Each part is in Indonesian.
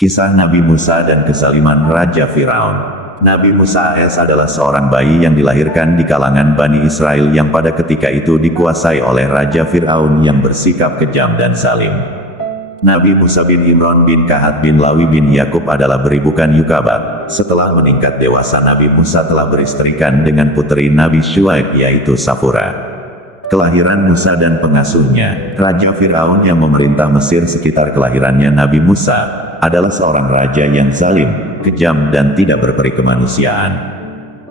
Kisah Nabi Musa dan kezaliman Raja Firaun. Nabi Musa AS adalah seorang bayi yang dilahirkan di kalangan Bani Israel yang pada ketika itu dikuasai oleh Raja Firaun yang bersikap kejam dan zalim. Nabi Musa bin Imran bin Kahat bin Lawi bin Yakub adalah beribukan Yukabat. Setelah meningkat dewasa, Nabi Musa telah beristrikan dengan putri Nabi Syuaib yaitu Safura. Kelahiran Musa dan pengasuhnya. Raja Firaun yang memerintah Mesir sekitar kelahirannya Nabi Musa adalah seorang raja yang zalim, kejam dan tidak berperi kemanusiaan.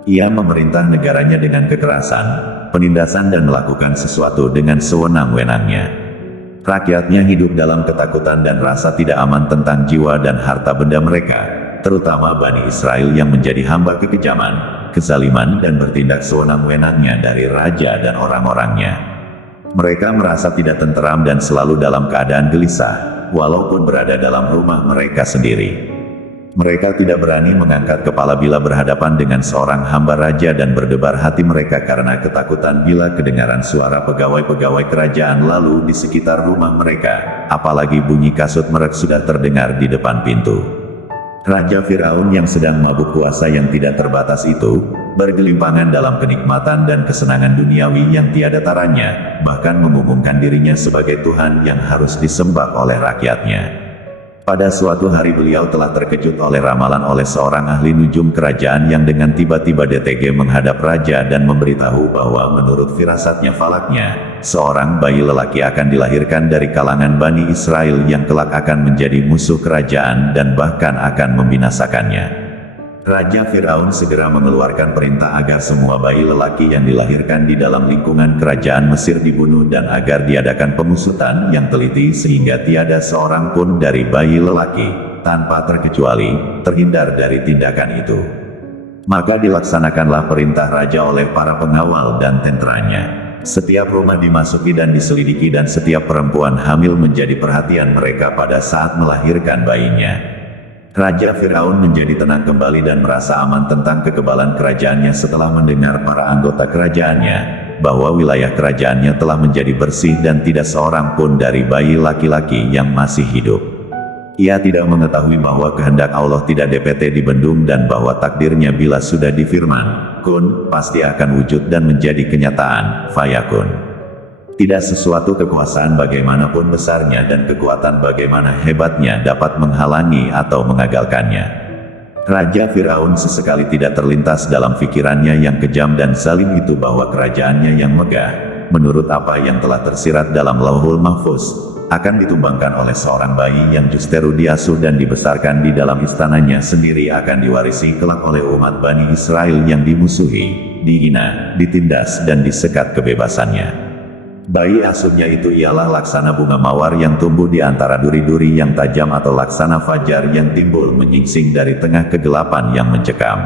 Ia memerintah negaranya dengan kekerasan, penindasan dan melakukan sesuatu dengan sewenang-wenangnya. Rakyatnya hidup dalam ketakutan dan rasa tidak aman tentang jiwa dan harta benda mereka, terutama Bani Israel yang menjadi hamba kekejaman, kezaliman dan bertindak sewenang-wenangnya dari raja dan orang-orangnya. Mereka merasa tidak tenteram dan selalu dalam keadaan gelisah, walaupun berada dalam rumah mereka sendiri. Mereka tidak berani mengangkat kepala bila berhadapan dengan seorang hamba raja dan berdebar hati mereka karena ketakutan bila kedengaran suara pegawai-pegawai kerajaan lalu di sekitar rumah mereka, apalagi bunyi kasut merek sudah terdengar di depan pintu. Raja Firaun yang sedang mabuk kuasa yang tidak terbatas itu, bergelimpangan dalam kenikmatan dan kesenangan duniawi yang tiada taranya, bahkan mengumumkan dirinya sebagai Tuhan yang harus disembah oleh rakyatnya. Pada suatu hari beliau telah terkejut oleh ramalan oleh seorang ahli nujum kerajaan yang dengan tiba-tiba DTG menghadap raja dan memberitahu bahwa menurut firasatnya falaknya, seorang bayi lelaki akan dilahirkan dari kalangan Bani Israel yang kelak akan menjadi musuh kerajaan dan bahkan akan membinasakannya. Raja Firaun segera mengeluarkan perintah agar semua bayi lelaki yang dilahirkan di dalam lingkungan kerajaan Mesir dibunuh dan agar diadakan pengusutan yang teliti sehingga tiada seorang pun dari bayi lelaki, tanpa terkecuali, terhindar dari tindakan itu. Maka dilaksanakanlah perintah raja oleh para pengawal dan tenteranya. Setiap rumah dimasuki dan diselidiki dan setiap perempuan hamil menjadi perhatian mereka pada saat melahirkan bayinya. Raja Firaun menjadi tenang kembali dan merasa aman tentang kekebalan kerajaannya setelah mendengar para anggota kerajaannya, bahwa wilayah kerajaannya telah menjadi bersih dan tidak seorang pun dari bayi laki-laki yang masih hidup. Ia tidak mengetahui bahwa kehendak Allah tidak DPT dibendung dan bahwa takdirnya bila sudah difirman, kun, pasti akan wujud dan menjadi kenyataan, fayakun. Tidak sesuatu kekuasaan bagaimanapun besarnya dan kekuatan bagaimana hebatnya dapat menghalangi atau mengagalkannya. Raja Firaun sesekali tidak terlintas dalam pikirannya yang kejam dan zalim itu bahwa kerajaannya yang megah, menurut apa yang telah tersirat dalam Lauhul Mahfuz, akan ditumbangkan oleh seorang bayi yang justeru diasuh dan dibesarkan di dalam istananya sendiri akan diwarisi kelak oleh umat Bani Israel yang dimusuhi, dihina, ditindas dan disekat kebebasannya. Bayi asuhnya itu ialah laksana bunga mawar yang tumbuh di antara duri-duri yang tajam atau laksana fajar yang timbul menyingsing dari tengah kegelapan yang mencekam.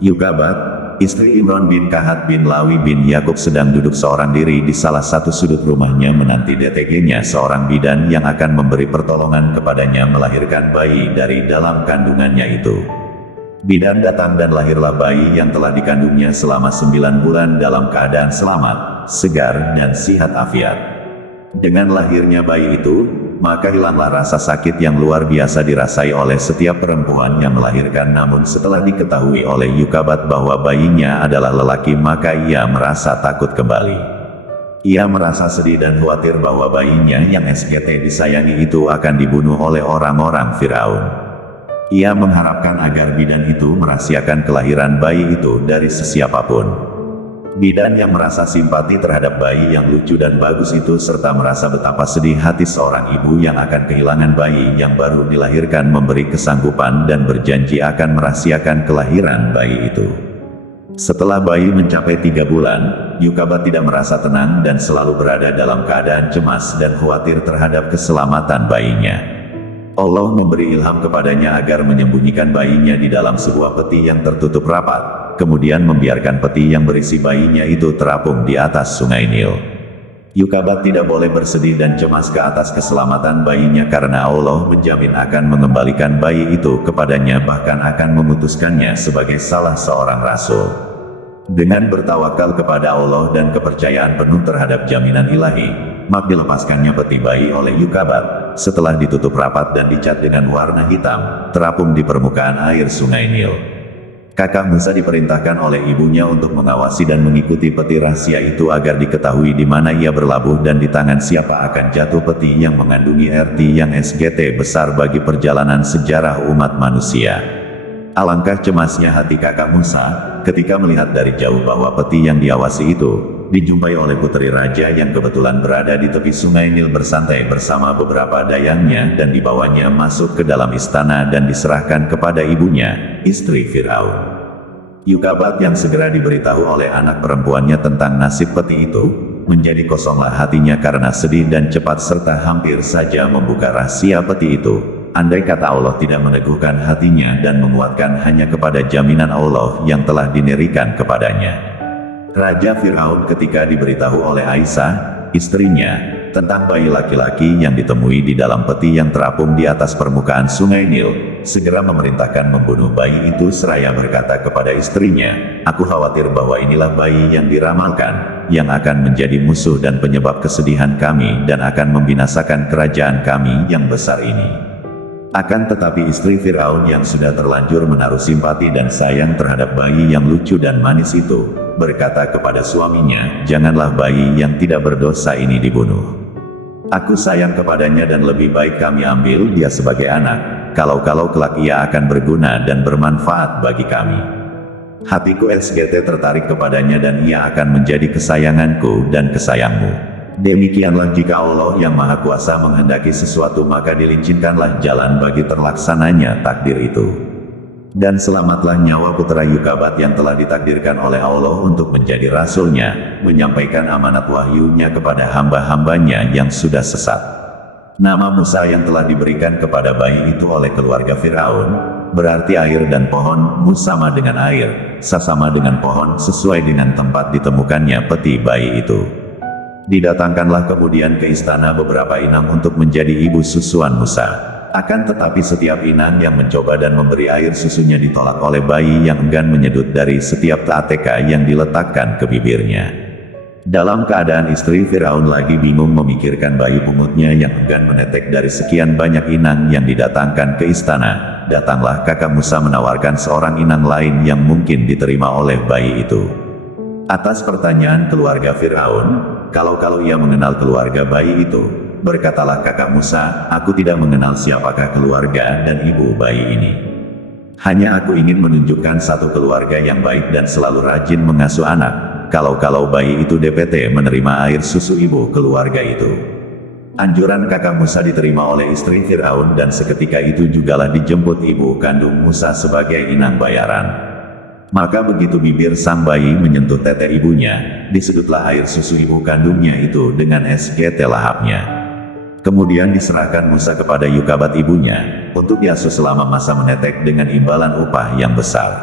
Yukabat, istri Imran bin Kahat bin Lawi bin Yakub sedang duduk seorang diri di salah satu sudut rumahnya menanti DTG-nya seorang bidan yang akan memberi pertolongan kepadanya melahirkan bayi dari dalam kandungannya itu. Bidan datang dan lahirlah bayi yang telah dikandungnya selama 9 bulan dalam keadaan selamat, segar dan sihat afiat. Dengan lahirnya bayi itu, maka hilanglah rasa sakit yang luar biasa dirasai oleh setiap perempuan yang melahirkan. Namun setelah diketahui oleh Yukabat bahwa bayinya adalah lelaki, maka ia merasa takut kembali. Ia merasa sedih dan khawatir bahwa bayinya yang SGT disayangi itu akan dibunuh oleh orang-orang Firaun. Ia mengharapkan agar bidan itu merahasiakan kelahiran bayi itu dari sesiapapun. Bidan yang merasa simpati terhadap bayi yang lucu dan bagus itu serta merasa betapa sedih hati seorang ibu yang akan kehilangan bayi yang baru dilahirkan memberi kesanggupan dan berjanji akan merahasiakan kelahiran bayi itu. Setelah bayi mencapai 3 bulan, Yukabat tidak merasa tenang dan selalu berada dalam keadaan cemas dan khawatir terhadap keselamatan bayinya. Allah memberi ilham kepadanya agar menyembunyikan bayinya di dalam sebuah peti yang tertutup rapat, kemudian membiarkan peti yang berisi bayinya itu terapung di atas sungai Nil. Yukabat tidak boleh bersedih dan cemas ke atas keselamatan bayinya karena Allah menjamin akan mengembalikan bayi itu kepadanya, bahkan akan memutuskannya sebagai salah seorang rasul. Dengan bertawakal kepada Allah dan kepercayaan penuh terhadap jaminan ilahi, maka dilepaskannya peti bayi oleh Yukabat, setelah ditutup rapat dan dicat dengan warna hitam, terapung di permukaan air sungai Nil. Kakak Musa diperintahkan oleh ibunya untuk mengawasi dan mengikuti peti rahasia itu agar diketahui di mana ia berlabuh dan di tangan siapa akan jatuh peti yang mengandungi arti yang SGT besar bagi perjalanan sejarah umat manusia. Alangkah cemasnya hati kakak Musa, ketika melihat dari jauh bahwa peti yang diawasi itu, dijumpai oleh putri raja yang kebetulan berada di tepi sungai Nil bersantai bersama beberapa dayangnya dan dibawanya masuk ke dalam istana dan diserahkan kepada ibunya, istri Firaun. Yukabat yang segera diberitahu oleh anak perempuannya tentang nasib peti itu, menjadi kosonglah hatinya karena sedih dan cepat serta hampir saja membuka rahasia peti itu. Andai kata Allah tidak meneguhkan hatinya dan menguatkan hanya kepada jaminan Allah yang telah dinerikan kepadanya. Raja Firaun ketika diberitahu oleh Aisyah, istrinya, tentang bayi laki-laki yang ditemui di dalam peti yang terapung di atas permukaan sungai Nil, segera memerintahkan membunuh bayi itu seraya berkata kepada istrinya, "Aku khawatir bahwa inilah bayi yang diramalkan, yang akan menjadi musuh dan penyebab kesedihan kami dan akan membinasakan kerajaan kami yang besar ini." Akan tetapi istri Firaun yang sudah terlanjur menaruh simpati dan sayang terhadap bayi yang lucu dan manis itu, berkata kepada suaminya, "Janganlah bayi yang tidak berdosa ini dibunuh. Aku sayang kepadanya dan lebih baik kami ambil dia sebagai anak, kalau-kalau kelak ia akan berguna dan bermanfaat bagi kami. Hatiku SGT tertarik kepadanya dan ia akan menjadi kesayanganku dan kesayangmu." Demikianlah jika Allah yang Maha Kuasa menghendaki sesuatu maka dilincinkanlah jalan bagi terlaksananya takdir itu. Dan selamatlah nyawa putra Yukabat yang telah ditakdirkan oleh Allah untuk menjadi rasulnya, menyampaikan amanat wahyunya kepada hamba-hambanya yang sudah sesat. Nama Musa yang telah diberikan kepada bayi itu oleh keluarga Firaun, berarti air dan pohon, Musama dengan air, sasama dengan pohon sesuai dengan tempat ditemukannya peti bayi itu. Didatangkanlah kemudian ke istana beberapa inang untuk menjadi ibu susuan Musa. Akan tetapi setiap inang yang mencoba dan memberi air susunya ditolak oleh bayi yang enggan menyedut dari setiap TATK yang diletakkan ke bibirnya. Dalam keadaan istri Firaun lagi bingung memikirkan bayi pungutnya yang enggan menetek dari sekian banyak inang yang didatangkan ke istana, datanglah kakak Musa menawarkan seorang inang lain yang mungkin diterima oleh bayi itu. Atas pertanyaan keluarga Firaun, kalau ia mengenal keluarga bayi itu, berkatalah kakak Musa, "Aku tidak mengenal siapakah keluarga dan ibu bayi ini. Hanya aku ingin menunjukkan satu keluarga yang baik dan selalu rajin mengasuh anak, kalau bayi itu DPT menerima air susu ibu keluarga itu." Anjuran kakak Musa diterima oleh istri Firaun dan seketika itu jugalah dijemput ibu kandung Musa sebagai inang bayaran. Maka begitu bibir sang bayi menyentuh tete ibunya, disedutlah air susu ibu kandungnya itu dengan SGT lahapnya. Kemudian diserahkan Musa kepada Yukabat ibunya, untuk diasuh selama masa menetek dengan imbalan upah yang besar.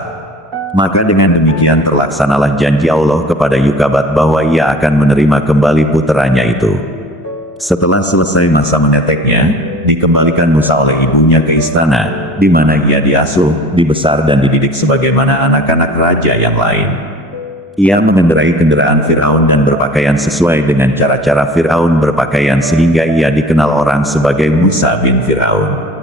Maka dengan demikian terlaksanalah janji Allah kepada Yukabat bahwa ia akan menerima kembali puteranya itu. Setelah selesai masa meneteknya, dikembalikan Musa oleh ibunya ke istana, di mana ia diasuh, dibesar dan dididik sebagaimana anak-anak raja yang lain. Ia mengendarai kendaraan Firaun dan berpakaian sesuai dengan cara-cara Firaun berpakaian sehingga ia dikenal orang sebagai Musa bin Firaun.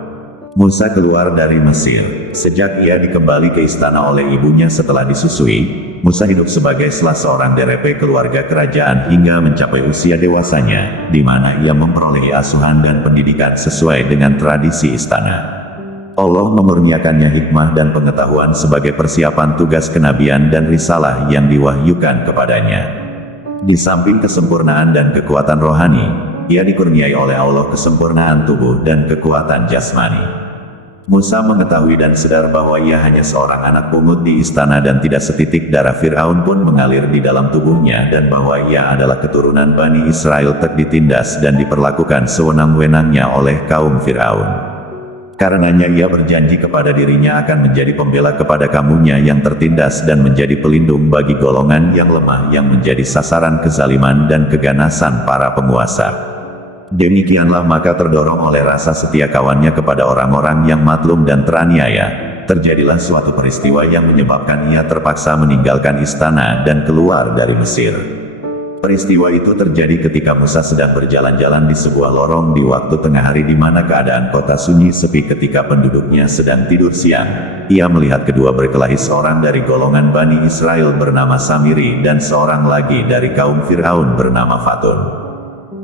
Musa keluar dari Mesir. Sejak ia dikembali ke istana oleh ibunya setelah disusui, Musa hidup sebagai salah seorang DRP keluarga kerajaan hingga mencapai usia dewasanya, di mana ia memperoleh asuhan dan pendidikan sesuai dengan tradisi istana. Allah memurniakannya hikmah dan pengetahuan sebagai persiapan tugas kenabian dan risalah yang diwahyukan kepadanya. Di samping kesempurnaan dan kekuatan rohani, ia dikurniai oleh Allah kesempurnaan tubuh dan kekuatan jasmani. Musa mengetahui dan sadar bahwa ia hanya seorang anak pungut di istana dan tidak setitik darah Firaun pun mengalir di dalam tubuhnya dan bahwa ia adalah keturunan Bani Israel tak ditindas dan diperlakukan sewenang-wenangnya oleh kaum Firaun. Karenanya ia berjanji kepada dirinya akan menjadi pembela kepada kaumnya yang tertindas dan menjadi pelindung bagi golongan yang lemah yang menjadi sasaran kezaliman dan keganasan para penguasa. Demikianlah maka terdorong oleh rasa setia kawannya kepada orang-orang yang matlum dan teraniaya, terjadilah suatu peristiwa yang menyebabkan ia terpaksa meninggalkan istana dan keluar dari Mesir. Peristiwa itu terjadi ketika Musa sedang berjalan-jalan di sebuah lorong di waktu tengah hari di mana keadaan kota sunyi sepi ketika penduduknya sedang tidur siang. Ia melihat kedua berkelahi, seorang dari golongan Bani Israel bernama Samiri dan seorang lagi dari kaum Fir'aun bernama Fatun.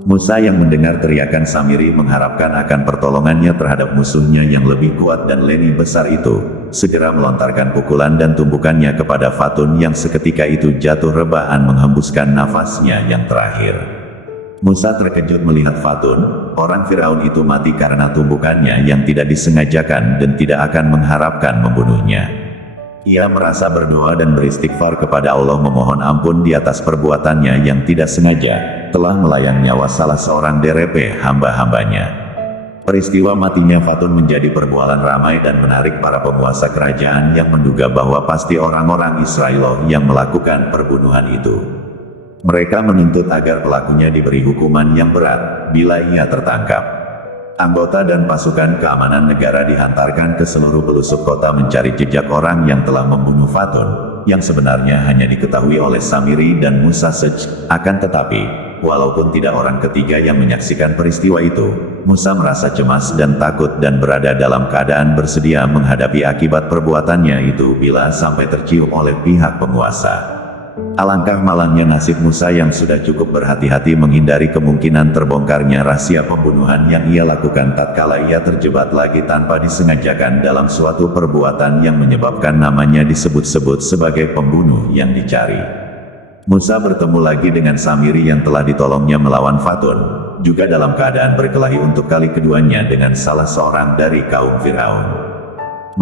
Musa yang mendengar teriakan Samiri mengharapkan akan pertolongannya terhadap musuhnya yang lebih kuat dan leni besar itu, segera melontarkan pukulan dan tumpukannya kepada Fatun yang seketika itu jatuh rebahan menghembuskan nafasnya yang terakhir. Musa terkejut melihat Fatun, orang Firaun itu mati karena tumpukannya yang tidak disengajakan dan tidak akan mengharapkan membunuhnya. Ia merasa berdoa dan beristighfar kepada Allah memohon ampun di atas perbuatannya yang tidak sengaja, telah melayang nyawa salah seorang DRP hamba-hambanya. Peristiwa matinya Fatun menjadi perbualan ramai dan menarik para penguasa kerajaan yang menduga bahwa pasti orang-orang Israel yang melakukan perbunuhan itu. Mereka menuntut agar pelakunya diberi hukuman yang berat, bila ia tertangkap. Anggota dan pasukan keamanan negara dihantarkan ke seluruh pelosok kota mencari jejak orang yang telah membunuh Fatun, yang sebenarnya hanya diketahui oleh Samiri dan Musa saja. Akan tetapi, walaupun tidak orang ketiga yang menyaksikan peristiwa itu, Musa merasa cemas dan takut dan berada dalam keadaan bersedia menghadapi akibat perbuatannya itu bila sampai tercium oleh pihak penguasa. Alangkah malangnya nasib Musa yang sudah cukup berhati-hati menghindari kemungkinan terbongkarnya rahasia pembunuhan yang ia lakukan tatkala ia terjebak lagi tanpa disengajakan dalam suatu perbuatan yang menyebabkan namanya disebut-sebut sebagai pembunuh yang dicari. Musa bertemu lagi dengan Samiri yang telah ditolongnya melawan Fatun, juga dalam keadaan berkelahi untuk kali keduanya dengan salah seorang dari kaum Fir'aun.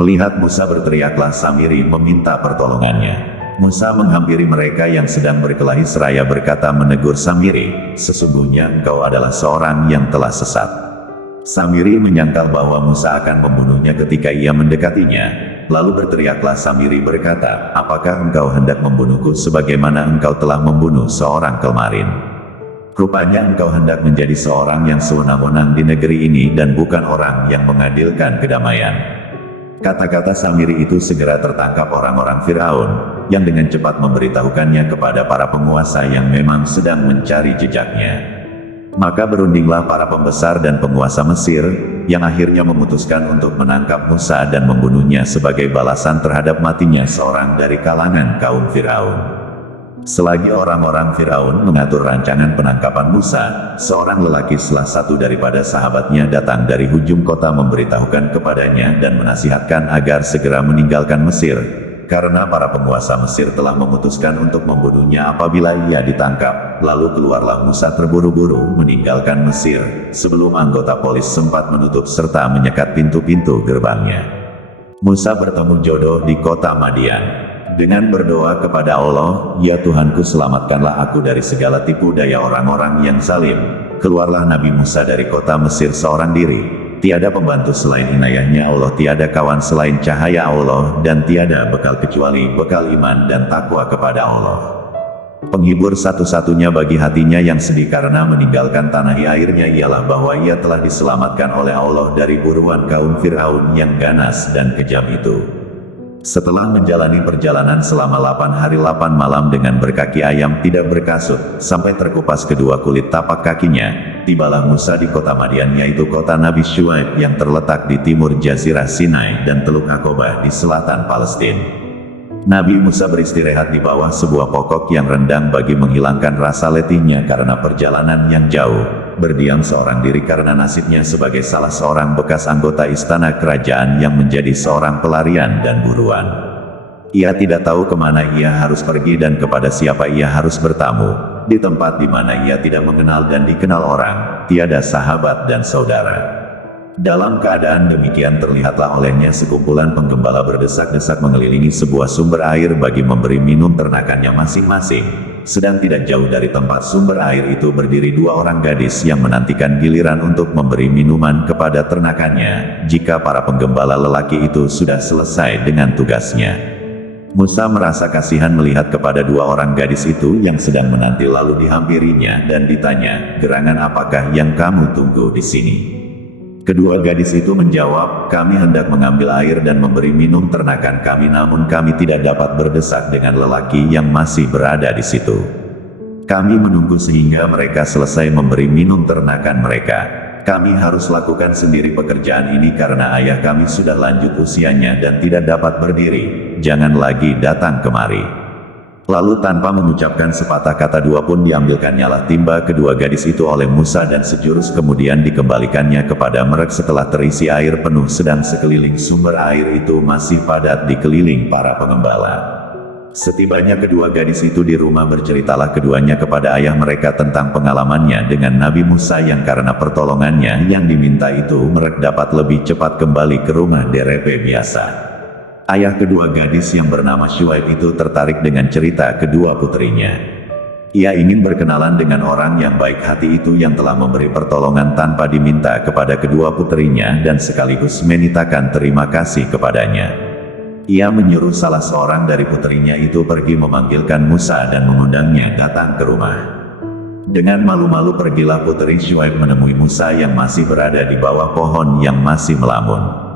Melihat Musa berteriaklah Samiri meminta pertolongannya. Musa menghampiri mereka yang sedang berkelahi seraya berkata menegur Samiri, "Sesungguhnya engkau adalah seorang yang telah sesat." Samiri menyangkal bahwa Musa akan membunuhnya ketika ia mendekatinya. Lalu berteriaklah Samiri berkata, "Apakah engkau hendak membunuhku sebagaimana engkau telah membunuh seorang kemarin? Rupanya engkau hendak menjadi seorang yang sewenang-wenang di negeri ini dan bukan orang yang mengadilkan kedamaian." Kata-kata Samiri itu segera tertangkap orang-orang Firaun, yang dengan cepat memberitahukannya kepada para penguasa yang memang sedang mencari jejaknya. Maka berundinglah para pembesar dan penguasa Mesir, yang akhirnya memutuskan untuk menangkap Musa dan membunuhnya sebagai balasan terhadap matinya seorang dari kalangan kaum Firaun. Selagi orang-orang Firaun mengatur rancangan penangkapan Musa, seorang lelaki salah satu daripada sahabatnya datang dari hujung kota memberitahukan kepadanya dan menasihatkan agar segera meninggalkan Mesir, karena para penguasa Mesir telah memutuskan untuk membunuhnya apabila ia ditangkap. Lalu keluarlah Musa terburu-buru meninggalkan Mesir, sebelum anggota polis sempat menutup serta menyekat pintu-pintu gerbangnya. Musa bertemu jodoh di kota Madian. Dengan berdoa kepada Allah, "Ya Tuhanku, selamatkanlah aku dari segala tipu daya orang-orang yang zalim." Keluarlah Nabi Musa dari kota Mesir seorang diri. Tiada pembantu selain inayahnya Allah, tiada kawan selain cahaya Allah, dan tiada bekal kecuali bekal iman dan takwa kepada Allah. Penghibur satu-satunya bagi hatinya yang sedih karena meninggalkan tanah airnya ialah bahwa ia telah diselamatkan oleh Allah dari buruan kaum Fir'aun yang ganas dan kejam itu. Setelah menjalani perjalanan selama 8 hari 8 malam dengan berkaki ayam tidak berkasut, sampai terkupas kedua kulit tapak kakinya, tibalah Musa di kota Madian, yaitu kota Nabi Syuaib yang terletak di timur Jazirah Sinai dan Teluk Aqobah di selatan Palestina. Nabi Musa beristirahat di bawah sebuah pokok yang rendang bagi menghilangkan rasa letihnya karena perjalanan yang jauh. Berdiam seorang diri karena nasibnya sebagai salah seorang bekas anggota istana kerajaan yang menjadi seorang pelarian dan buruan. Ia tidak tahu kemana ia harus pergi dan kepada siapa ia harus bertamu, di tempat di mana ia tidak mengenal dan dikenal orang, tiada sahabat dan saudara. Dalam keadaan demikian terlihatlah olehnya sekumpulan penggembala berdesak-desak mengelilingi sebuah sumber air bagi memberi minum ternakannya masing-masing. Sedang tidak jauh dari tempat sumber air itu berdiri 2 orang gadis yang menantikan giliran untuk memberi minuman kepada ternakannya, jika para penggembala lelaki itu sudah selesai dengan tugasnya. Musa merasa kasihan melihat kepada 2 orang gadis itu yang sedang menanti, lalu dihampirinya dan ditanya, "Gerangan apakah yang kamu tunggu di sini?" Kedua gadis itu menjawab, "Kami hendak mengambil air dan memberi minum ternakan kami, namun kami tidak dapat berdesak dengan lelaki yang masih berada di situ." Kami menunggu sehingga mereka selesai memberi minum ternakan mereka. Kami harus lakukan sendiri pekerjaan ini karena ayah kami sudah lanjut usianya dan tidak dapat berdiri. Jangan lagi datang kemari." Lalu tanpa mengucapkan sepatah kata dua pun diambilkannyalah timba kedua gadis itu oleh Musa dan sejurus kemudian dikembalikannya kepada mereka setelah terisi air penuh sedang sekeliling sumber air itu masih padat dikeliling para pengembala. Setibanya kedua gadis itu di rumah berceritalah keduanya kepada ayah mereka tentang pengalamannya dengan Nabi Musa yang karena pertolongannya yang diminta itu mereka dapat lebih cepat kembali ke rumah DRP biasa. Ayah kedua gadis yang bernama Syuaib itu tertarik dengan cerita kedua putrinya. Ia ingin berkenalan dengan orang yang baik hati itu yang telah memberi pertolongan tanpa diminta kepada kedua putrinya dan sekaligus menitakan terima kasih kepadanya. Ia menyuruh salah seorang dari putrinya itu pergi memanggilkan Musa dan mengundangnya datang ke rumah. Dengan malu-malu pergilah putri Syuaib menemui Musa yang masih berada di bawah pohon yang masih melamun.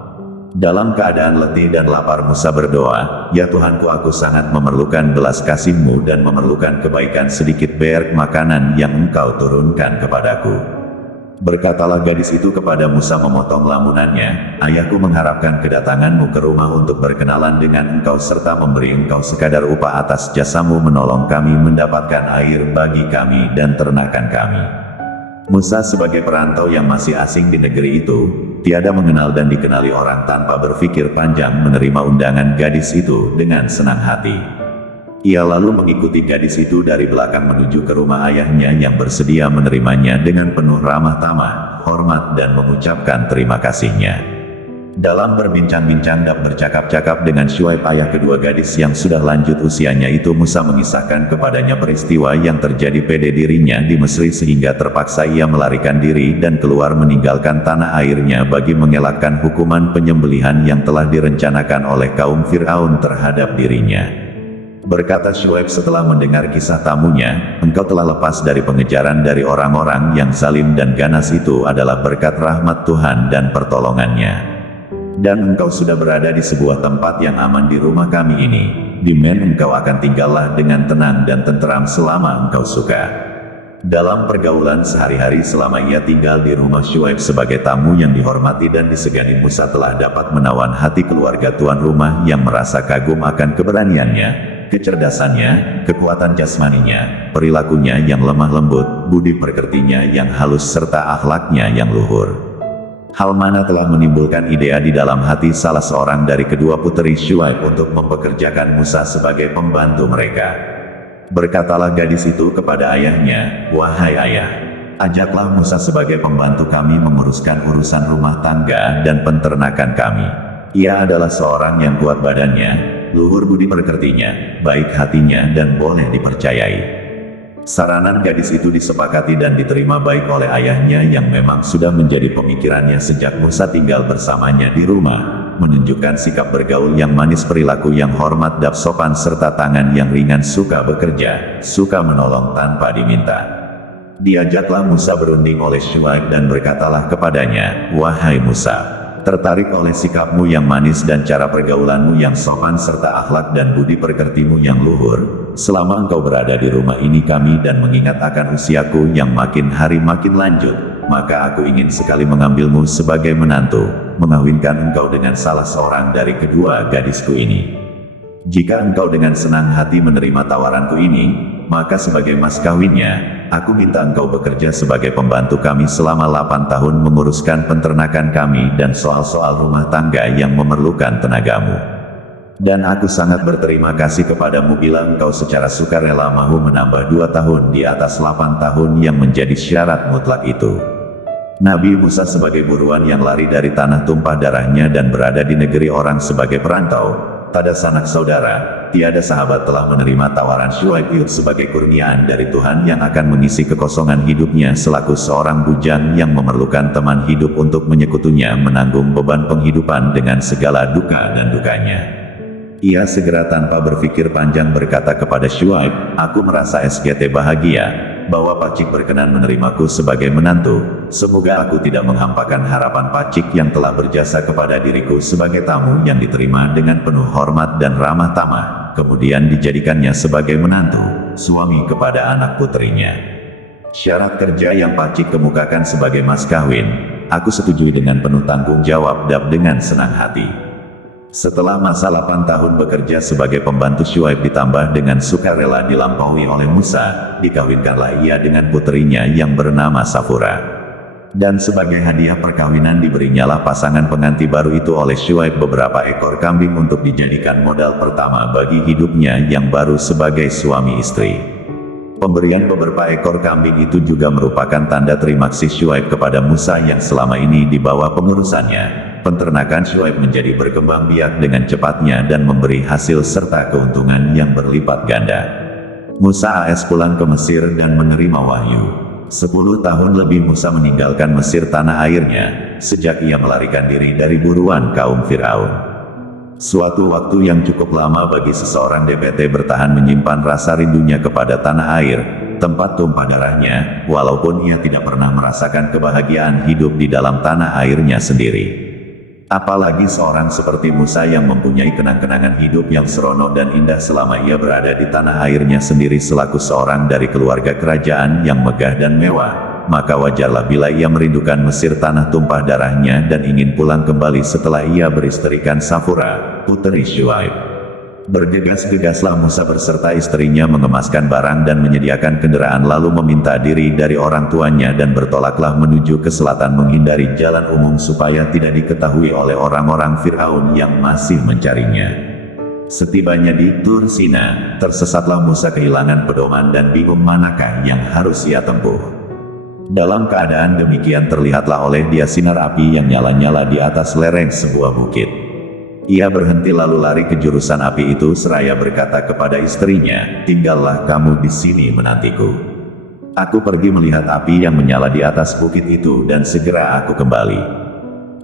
Dalam keadaan letih dan lapar Musa berdoa, "Ya Tuhanku, aku sangat memerlukan belas kasih-Mu dan memerlukan kebaikan sedikit berk makanan yang Engkau turunkan kepadaku." Berkatalah gadis itu kepada Musa memotong lamunannya, "Ayahku mengharapkan kedatanganmu ke rumah untuk berkenalan dengan engkau serta memberi engkau sekadar upah atas jasamu menolong kami mendapatkan air bagi kami dan ternakan kami." Musa sebagai perantau yang masih asing di negeri itu, tiada mengenal dan dikenali orang tanpa berpikir panjang menerima undangan gadis itu dengan senang hati. Ia lalu mengikuti gadis itu dari belakang menuju ke rumah ayahnya yang bersedia menerimanya dengan penuh ramah tamah, hormat dan mengucapkan terima kasihnya. Dalam berbincang-bincang dan bercakap-cakap dengan Syuaib ayah kedua gadis yang sudah lanjut usianya itu, Musa mengisahkan kepadanya peristiwa yang terjadi pada dirinya di Mesir sehingga terpaksa ia melarikan diri dan keluar meninggalkan tanah airnya bagi mengelakkan hukuman penyembelihan yang telah direncanakan oleh kaum Fir'aun terhadap dirinya. Berkata Syuaib setelah mendengar kisah tamunya, "Engkau telah lepas dari pengejaran dari orang-orang yang zalim dan ganas itu adalah berkat rahmat Tuhan dan pertolongannya. Dan engkau sudah berada di sebuah tempat yang aman di rumah kami ini, di mana engkau akan tinggallah dengan tenang dan tenteram selama engkau suka." Dalam pergaulan sehari-hari selama ia tinggal di rumah Syuaib sebagai tamu yang dihormati dan disegani, Musa telah dapat menawan hati keluarga tuan rumah yang merasa kagum akan keberaniannya, kecerdasannya, kekuatan jasmaninya, perilakunya yang lemah lembut, budi pekertinya yang halus serta akhlaknya yang luhur. Hal mana telah menimbulkan idea di dalam hati salah seorang dari kedua putri Syuaib untuk mempekerjakan Musa sebagai pembantu mereka. Berkatalah gadis itu kepada ayahnya, "Wahai ayah, ajaklah Musa sebagai pembantu kami menguruskan urusan rumah tangga dan penternakan kami. Ia adalah seorang yang kuat badannya, luhur budi pekertinya, baik hatinya dan boleh dipercayai." Saranan gadis itu disepakati dan diterima baik oleh ayahnya yang memang sudah menjadi pemikirannya sejak Musa tinggal bersamanya di rumah, menunjukkan sikap bergaul yang manis, perilaku yang hormat dan sopan serta tangan yang ringan, suka bekerja, suka menolong tanpa diminta. Diajaklah Musa berunding oleh Syuaib dan berkatalah kepadanya, "Wahai Musa, tertarik oleh sikapmu yang manis dan cara pergaulanmu yang sopan serta akhlak dan budi pekertimu yang luhur. Selama engkau berada di rumah ini kami dan mengingat akan usiaku yang makin hari makin lanjut, maka aku ingin sekali mengambilmu sebagai menantu, mengawinkan engkau dengan salah seorang dari kedua gadisku ini. Jika engkau dengan senang hati menerima tawaranku ini, maka sebagai mas kawinnya, aku minta engkau bekerja sebagai pembantu kami selama 8 tahun menguruskan penternakan kami dan soal-soal rumah tangga yang memerlukan tenagamu. Dan aku sangat berterima kasih kepadamu bila engkau secara sukarela mahu menambah 2 tahun di atas 8 tahun yang menjadi syarat mutlak itu." Nabi Musa sebagai buruan yang lari dari tanah tumpah darahnya dan berada di negeri orang sebagai perantau, tada sanak saudara, tiada sahabat telah menerima tawaran Syuaib sebagai kurniaan dari Tuhan yang akan mengisi kekosongan hidupnya selaku seorang bujang yang memerlukan teman hidup untuk menyekutunya menanggung beban penghidupan dengan segala duka dan dukanya. Ia segera tanpa berpikir panjang berkata kepada Syuaib, "Aku merasa SGT bahagia, bahwa Pacik berkenan menerimaku sebagai menantu. Semoga aku tidak menghampakan harapan Pacik yang telah berjasa kepada diriku sebagai tamu yang diterima dengan penuh hormat dan ramah tamah, kemudian dijadikannya sebagai menantu." suami kepada anak putrinya. Syarat kerja yang Pak Cik kemukakan sebagai mas kawin, aku setuju dengan penuh tanggung jawab dan dengan senang hati. Setelah masa 8 tahun bekerja sebagai pembantu Syuaib ditambah dengan sukarela dilampaui oleh Musa, dikawinkanlah ia dengan putrinya yang bernama Safura. Dan sebagai hadiah perkawinan diberinyalah pasangan pengantin baru itu oleh Syuaib beberapa ekor kambing untuk dijadikan modal pertama bagi hidupnya yang baru sebagai suami istri. Pemberian beberapa ekor kambing itu juga merupakan tanda terima kasih Syuaib kepada Musa yang selama ini di bawah pengurusannya. Peternakan Syuaib menjadi berkembang biak dengan cepatnya dan memberi hasil serta keuntungan yang berlipat ganda. Musa AS pulang ke Mesir dan menerima wahyu. 10 tahun lebih Musa meninggalkan Mesir tanah airnya, sejak ia melarikan diri dari buruan kaum Firaun. Suatu waktu yang cukup lama bagi seseorang DPT bertahan menyimpan rasa rindunya kepada tanah air, tempat tumpah darahnya, walaupun ia tidak pernah merasakan kebahagiaan hidup di dalam tanah airnya sendiri. Apalagi seorang seperti Musa yang mempunyai kenang-kenangan hidup yang seronok dan indah selama ia berada di tanah airnya sendiri selaku seorang dari keluarga kerajaan yang megah dan mewah, maka wajarlah bila ia merindukan Mesir tanah tumpah darahnya dan ingin pulang kembali setelah ia beristrikan Safura, putri Syuaib. Bergegas-gegaslah Musa berserta istrinya mengemaskan barang dan menyediakan kendaraan lalu meminta diri dari orang tuanya dan bertolaklah menuju ke selatan menghindari jalan umum supaya tidak diketahui oleh orang-orang Firaun yang masih mencarinya. Setibanya di Tur Sina, tersesatlah Musa kehilangan pedoman dan bingung manakah yang harus ia tempuh. Dalam keadaan demikian terlihatlah oleh dia sinar api yang nyala-nyala di atas lereng sebuah bukit. Ia berhenti lalu lari ke jurusan api itu seraya berkata kepada istrinya, "Tinggallah kamu di sini menantiku. Aku pergi melihat api yang menyala di atas bukit itu dan segera aku kembali.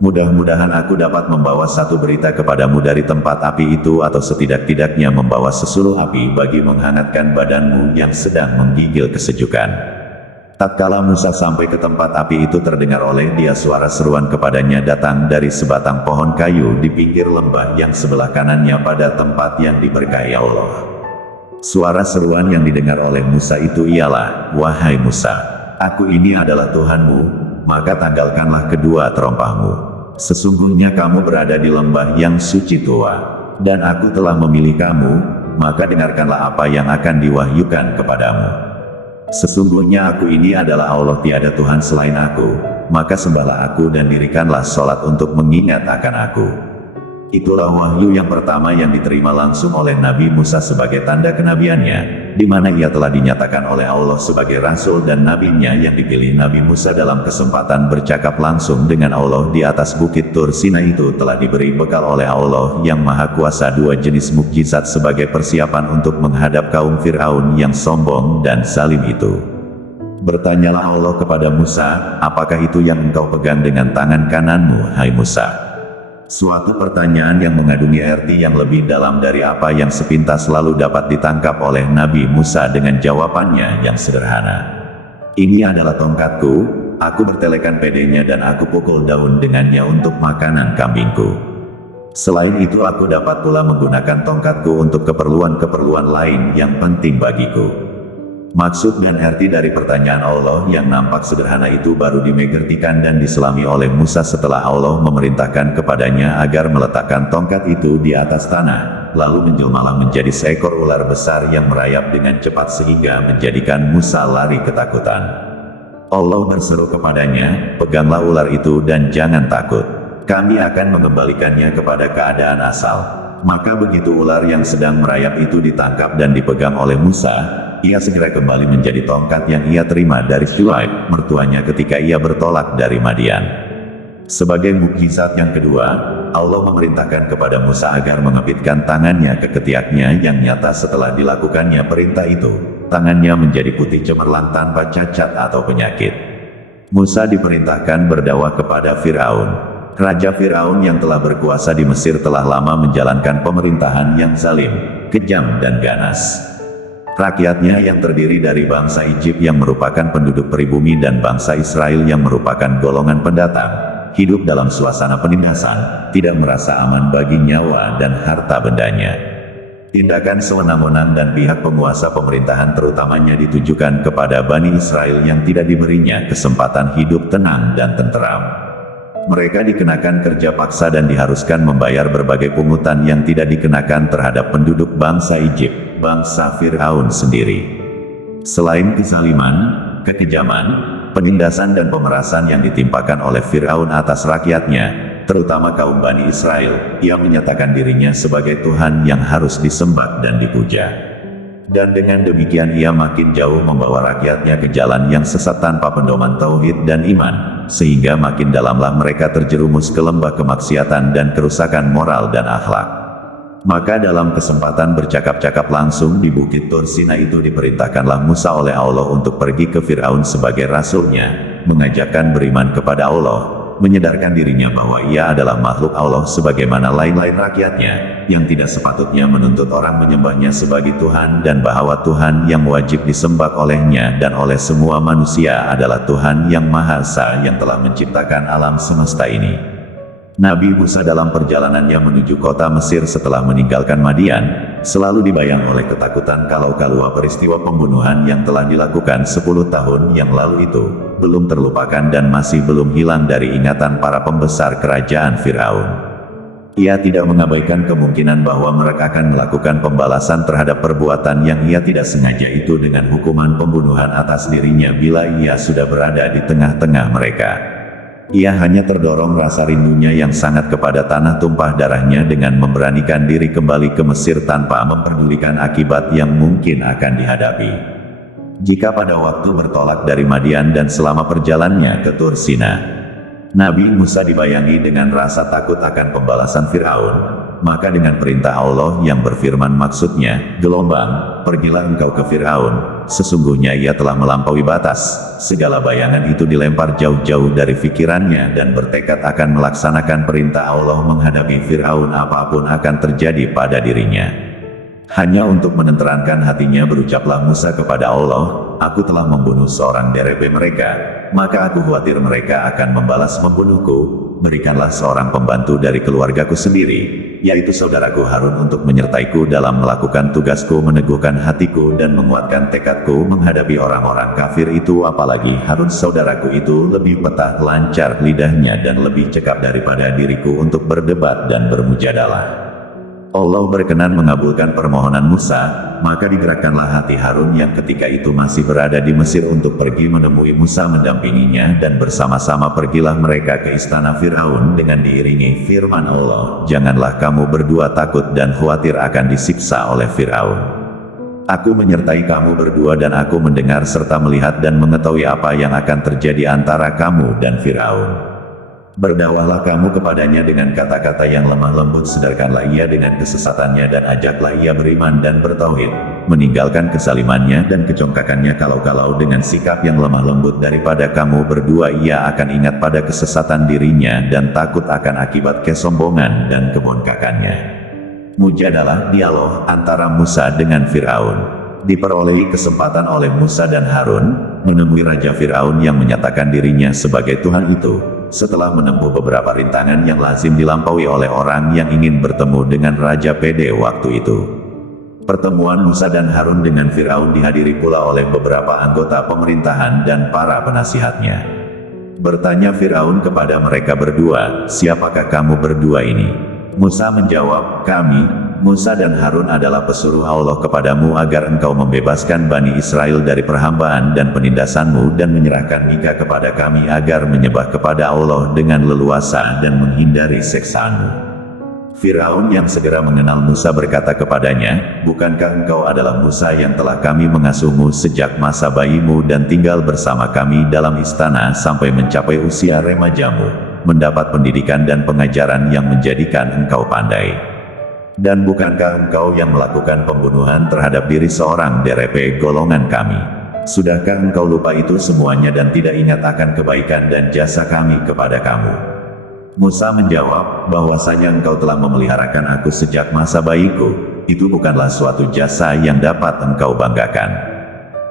Mudah-mudahan aku dapat membawa satu berita kepadamu dari tempat api itu atau setidak-tidaknya membawa sesuluh api bagi menghangatkan badanmu yang sedang menggigil kesejukan." Tatkala Musa sampai ke tempat api itu terdengar oleh dia suara seruan kepadanya datang dari sebatang pohon kayu di pinggir lembah yang sebelah kanannya pada tempat yang diberkahi Allah. Suara seruan yang didengar oleh Musa itu ialah, "Wahai Musa, aku ini adalah Tuhanmu, maka tanggalkanlah kedua terompahmu. Sesungguhnya kamu berada di lembah yang suci tua, dan aku telah memilih kamu, maka dengarkanlah apa yang akan diwahyukan kepadamu. Sesungguhnya aku ini adalah Allah, tiada Tuhan selain aku, maka sembahlah aku dan dirikanlah sholat untuk mengingat akan aku." Itulah wahyu yang pertama yang diterima langsung oleh Nabi Musa sebagai tanda kenabiannya, di mana ia telah dinyatakan oleh Allah sebagai Rasul dan Nabinya yang dipilih. Nabi Musa dalam kesempatan bercakap langsung dengan Allah di atas bukit Tur Sina itu telah diberi bekal oleh Allah yang Maha Kuasa 2 jenis mukjizat sebagai persiapan untuk menghadap kaum Firaun yang sombong dan zalim itu. Bertanyalah Allah kepada Musa, "Apakah itu yang engkau pegang dengan tangan kananmu, hai Musa?" Suatu pertanyaan yang mengandungi arti yang lebih dalam dari apa yang sepintas lalu dapat ditangkap oleh Nabi Musa dengan jawabannya yang sederhana. "Ini adalah tongkatku, aku bertelekan pedenya dan aku pukul daun dengannya untuk makanan kambingku. Selain itu aku dapat pula menggunakan tongkatku untuk keperluan-keperluan lain yang penting bagiku." Maksud dan arti dari pertanyaan Allah yang nampak sederhana itu baru dimengertikan dan diselami oleh Musa setelah Allah memerintahkan kepadanya agar meletakkan tongkat itu di atas tanah, lalu menjelmalah menjadi seekor ular besar yang merayap dengan cepat sehingga menjadikan Musa lari ketakutan. Allah berseru kepadanya, "Peganglah ular itu dan jangan takut. Kami akan mengembalikannya kepada keadaan asal." Maka begitu ular yang sedang merayap itu ditangkap dan dipegang oleh Musa, ia segera kembali menjadi tongkat yang ia terima dari Syuaib, mertuanya ketika ia bertolak dari Madian. Sebagai mukjizat yang kedua, Allah memerintahkan kepada Musa agar mengepitkan tangannya ke ketiaknya yang nyata setelah dilakukannya perintah itu. Tangannya menjadi putih cemerlang tanpa cacat atau penyakit. Musa diperintahkan berdakwah kepada Firaun. Raja Firaun yang telah berkuasa di Mesir telah lama menjalankan pemerintahan yang zalim, kejam dan ganas. Rakyatnya yang terdiri dari bangsa Egypt yang merupakan penduduk pribumi dan bangsa Israel yang merupakan golongan pendatang, hidup dalam suasana penindasan, tidak merasa aman bagi nyawa dan harta bendanya. Tindakan sewenang-wenang dan pihak penguasa pemerintahan terutamanya ditujukan kepada Bani Israel yang tidak diberinya kesempatan hidup tenang dan tenteram. Mereka dikenakan kerja paksa dan diharuskan membayar berbagai pungutan yang tidak dikenakan terhadap penduduk bangsa Egypt, bangsa Fir'aun sendiri. Selain kezaliman, kekejaman, penindasan dan pemerasan yang ditimpakan oleh Fir'aun atas rakyatnya, terutama kaum Bani Israel, ia menyatakan dirinya sebagai Tuhan yang harus disembah dan dipuja. Dan dengan demikian ia makin jauh membawa rakyatnya ke jalan yang sesat tanpa pedoman tauhid dan iman, sehingga makin dalamlah mereka terjerumus ke lembah kemaksiatan dan kerusakan moral dan akhlak. Maka dalam kesempatan bercakap-cakap langsung di Bukit Tur Sina itu diperintahkanlah Musa oleh Allah untuk pergi ke Fir'aun sebagai rasulnya, mengajakkan beriman kepada Allah, menyadarkan dirinya bahwa ia adalah makhluk Allah sebagaimana lain-lain rakyatnya, yang tidak sepatutnya menuntut orang menyembahnya sebagai Tuhan dan bahwa Tuhan yang wajib disembah olehnya dan oleh semua manusia adalah Tuhan yang Maha Esa yang telah menciptakan alam semesta ini. Nabi Musa dalam perjalanannya menuju kota Mesir setelah meninggalkan Madian, selalu dibayang oleh ketakutan kalau peristiwa pembunuhan yang telah dilakukan 10 tahun yang lalu itu belum terlupakan dan masih belum hilang dari ingatan para pembesar kerajaan Fir'aun. Ia tidak mengabaikan kemungkinan bahwa mereka akan melakukan pembalasan terhadap perbuatan yang ia tidak sengaja itu dengan hukuman pembunuhan atas dirinya bila ia sudah berada di tengah-tengah mereka. Ia hanya terdorong rasa rindunya yang sangat kepada tanah tumpah darahnya dengan memberanikan diri kembali ke Mesir tanpa memperdulikan akibat yang mungkin akan dihadapi. Jika pada waktu bertolak dari Madian dan selama perjalanannya ke Tur Sina, Nabi Musa dibayangi dengan rasa takut akan pembalasan Fir'aun, maka dengan perintah Allah yang berfirman maksudnya, gelombang, pergilah engkau ke Fir'aun, sesungguhnya ia telah melampaui batas. Segala bayangan itu dilempar jauh-jauh dari pikirannya dan bertekad akan melaksanakan perintah Allah menghadapi Fir'aun apapun akan terjadi pada dirinya. Hanya untuk menenteramkan hatinya berucaplah Musa kepada Allah, aku telah membunuh seorang dari mereka, maka aku khawatir mereka akan membalas membunuhku. Berikanlah seorang pembantu dari keluargaku sendiri, yaitu saudaraku Harun untuk menyertaiku dalam melakukan tugasku, meneguhkan hatiku dan menguatkan tekadku menghadapi orang-orang kafir itu, apalagi Harun saudaraku itu lebih petah, lancar lidahnya dan lebih cekap daripada diriku untuk berdebat dan bermujadalah. Allah berkenan mengabulkan permohonan Musa, maka digerakkanlah hati Harun yang ketika itu masih berada di Mesir untuk pergi menemui Musa mendampinginya dan bersama-sama pergilah mereka ke istana Fir'aun dengan diiringi firman Allah, janganlah kamu berdua takut dan khawatir akan disiksa oleh Fir'aun. Aku menyertai kamu berdua dan aku mendengar serta melihat dan mengetahui apa yang akan terjadi antara kamu dan Fir'aun. Berdakwahlah kamu kepadanya dengan kata-kata yang lemah lembut, sedarkanlah ia dengan kesesatannya dan ajaklah ia beriman dan bertauhid, meninggalkan kesalimannya dan kecongkakannya. Kalau dengan sikap yang lemah lembut daripada kamu berdua ia akan ingat pada kesesatan dirinya dan takut akan akibat kesombongan dan kebongkakannya. Mujadalah dialog antara Musa dengan Fir'aun. Diperolehi kesempatan oleh Musa dan Harun menemui Raja Fir'aun yang menyatakan dirinya sebagai Tuhan itu. Setelah menempuh beberapa rintangan yang lazim dilampaui oleh orang yang ingin bertemu dengan Raja pada waktu itu. Pertemuan Musa dan Harun dengan Fir'aun dihadiri pula oleh beberapa anggota pemerintahan dan para penasihatnya. Bertanya Fir'aun kepada mereka berdua, siapakah kamu berdua ini? Musa menjawab, kami, Musa dan Harun adalah pesuruh Allah kepadamu agar engkau membebaskan Bani Israel dari perhambaan dan penindasanmu dan menyerahkan mereka kepada kami agar menyembah kepada Allah dengan leluasa dan menghindari siksaanmu. Fir'aun yang segera mengenal Musa berkata kepadanya, bukankah engkau adalah Musa yang telah kami mengasuhmu sejak masa bayimu dan tinggal bersama kami dalam istana sampai mencapai usia remajamu, mendapat pendidikan dan pengajaran yang menjadikan engkau pandai? Dan bukankah engkau yang melakukan pembunuhan terhadap diri seorang dari golongan kami? Sudahkah engkau lupa itu semuanya dan tidak ingat akan kebaikan dan jasa kami kepada kamu? Musa menjawab, bahwasanya engkau telah memeliharakan aku sejak masa bayiku, itu bukanlah suatu jasa yang dapat engkau banggakan.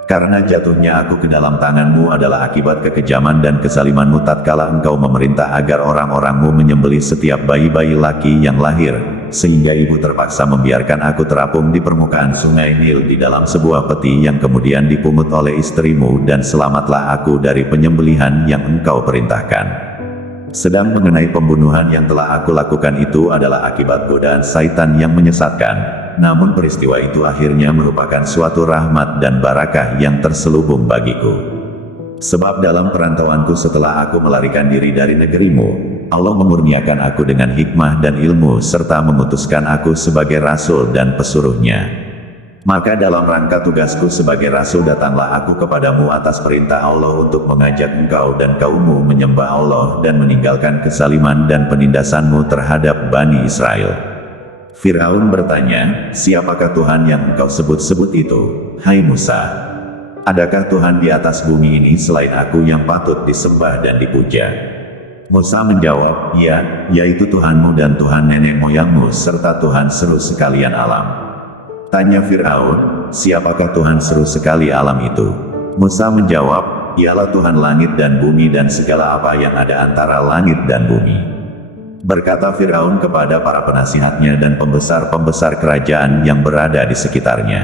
Karena jatuhnya aku ke dalam tanganmu adalah akibat kekejaman dan kezalimanmu tatkala engkau memerintah agar orang-orangmu menyembelih setiap bayi-bayi laki yang lahir, sehingga ibu terpaksa membiarkan aku terapung di permukaan sungai Nil di dalam sebuah peti yang kemudian dipungut oleh istrimu, dan selamatlah aku dari penyembelihan yang engkau perintahkan. Sedang mengenai pembunuhan yang telah aku lakukan itu adalah akibat godaan Saitan yang menyesatkan, namun peristiwa itu akhirnya merupakan suatu rahmat dan barakah yang terselubung bagiku. Sebab dalam perantauanku setelah aku melarikan diri dari negerimu, Allah memurniakan aku dengan hikmah dan ilmu serta memutuskan aku sebagai rasul dan pesuruhnya. Maka dalam rangka tugasku sebagai rasul datanglah aku kepadamu atas perintah Allah untuk mengajak engkau dan kaummu menyembah Allah dan meninggalkan kezaliman dan penindasanmu terhadap Bani Israel. Firaun bertanya, siapakah Tuhan yang engkau sebut-sebut itu, hai Musa? Adakah Tuhan di atas bumi ini selain aku yang patut disembah dan dipuja? Musa menjawab, ya, yaitu Tuhanmu dan Tuhan nenek moyangmu serta Tuhan seluruh sekalian alam. Tanya Fir'aun, siapakah Tuhan seru sekali alam itu? Musa menjawab, ialah Tuhan langit dan bumi dan segala apa yang ada antara langit dan bumi. Berkata Fir'aun kepada para penasihatnya dan pembesar-pembesar kerajaan yang berada di sekitarnya,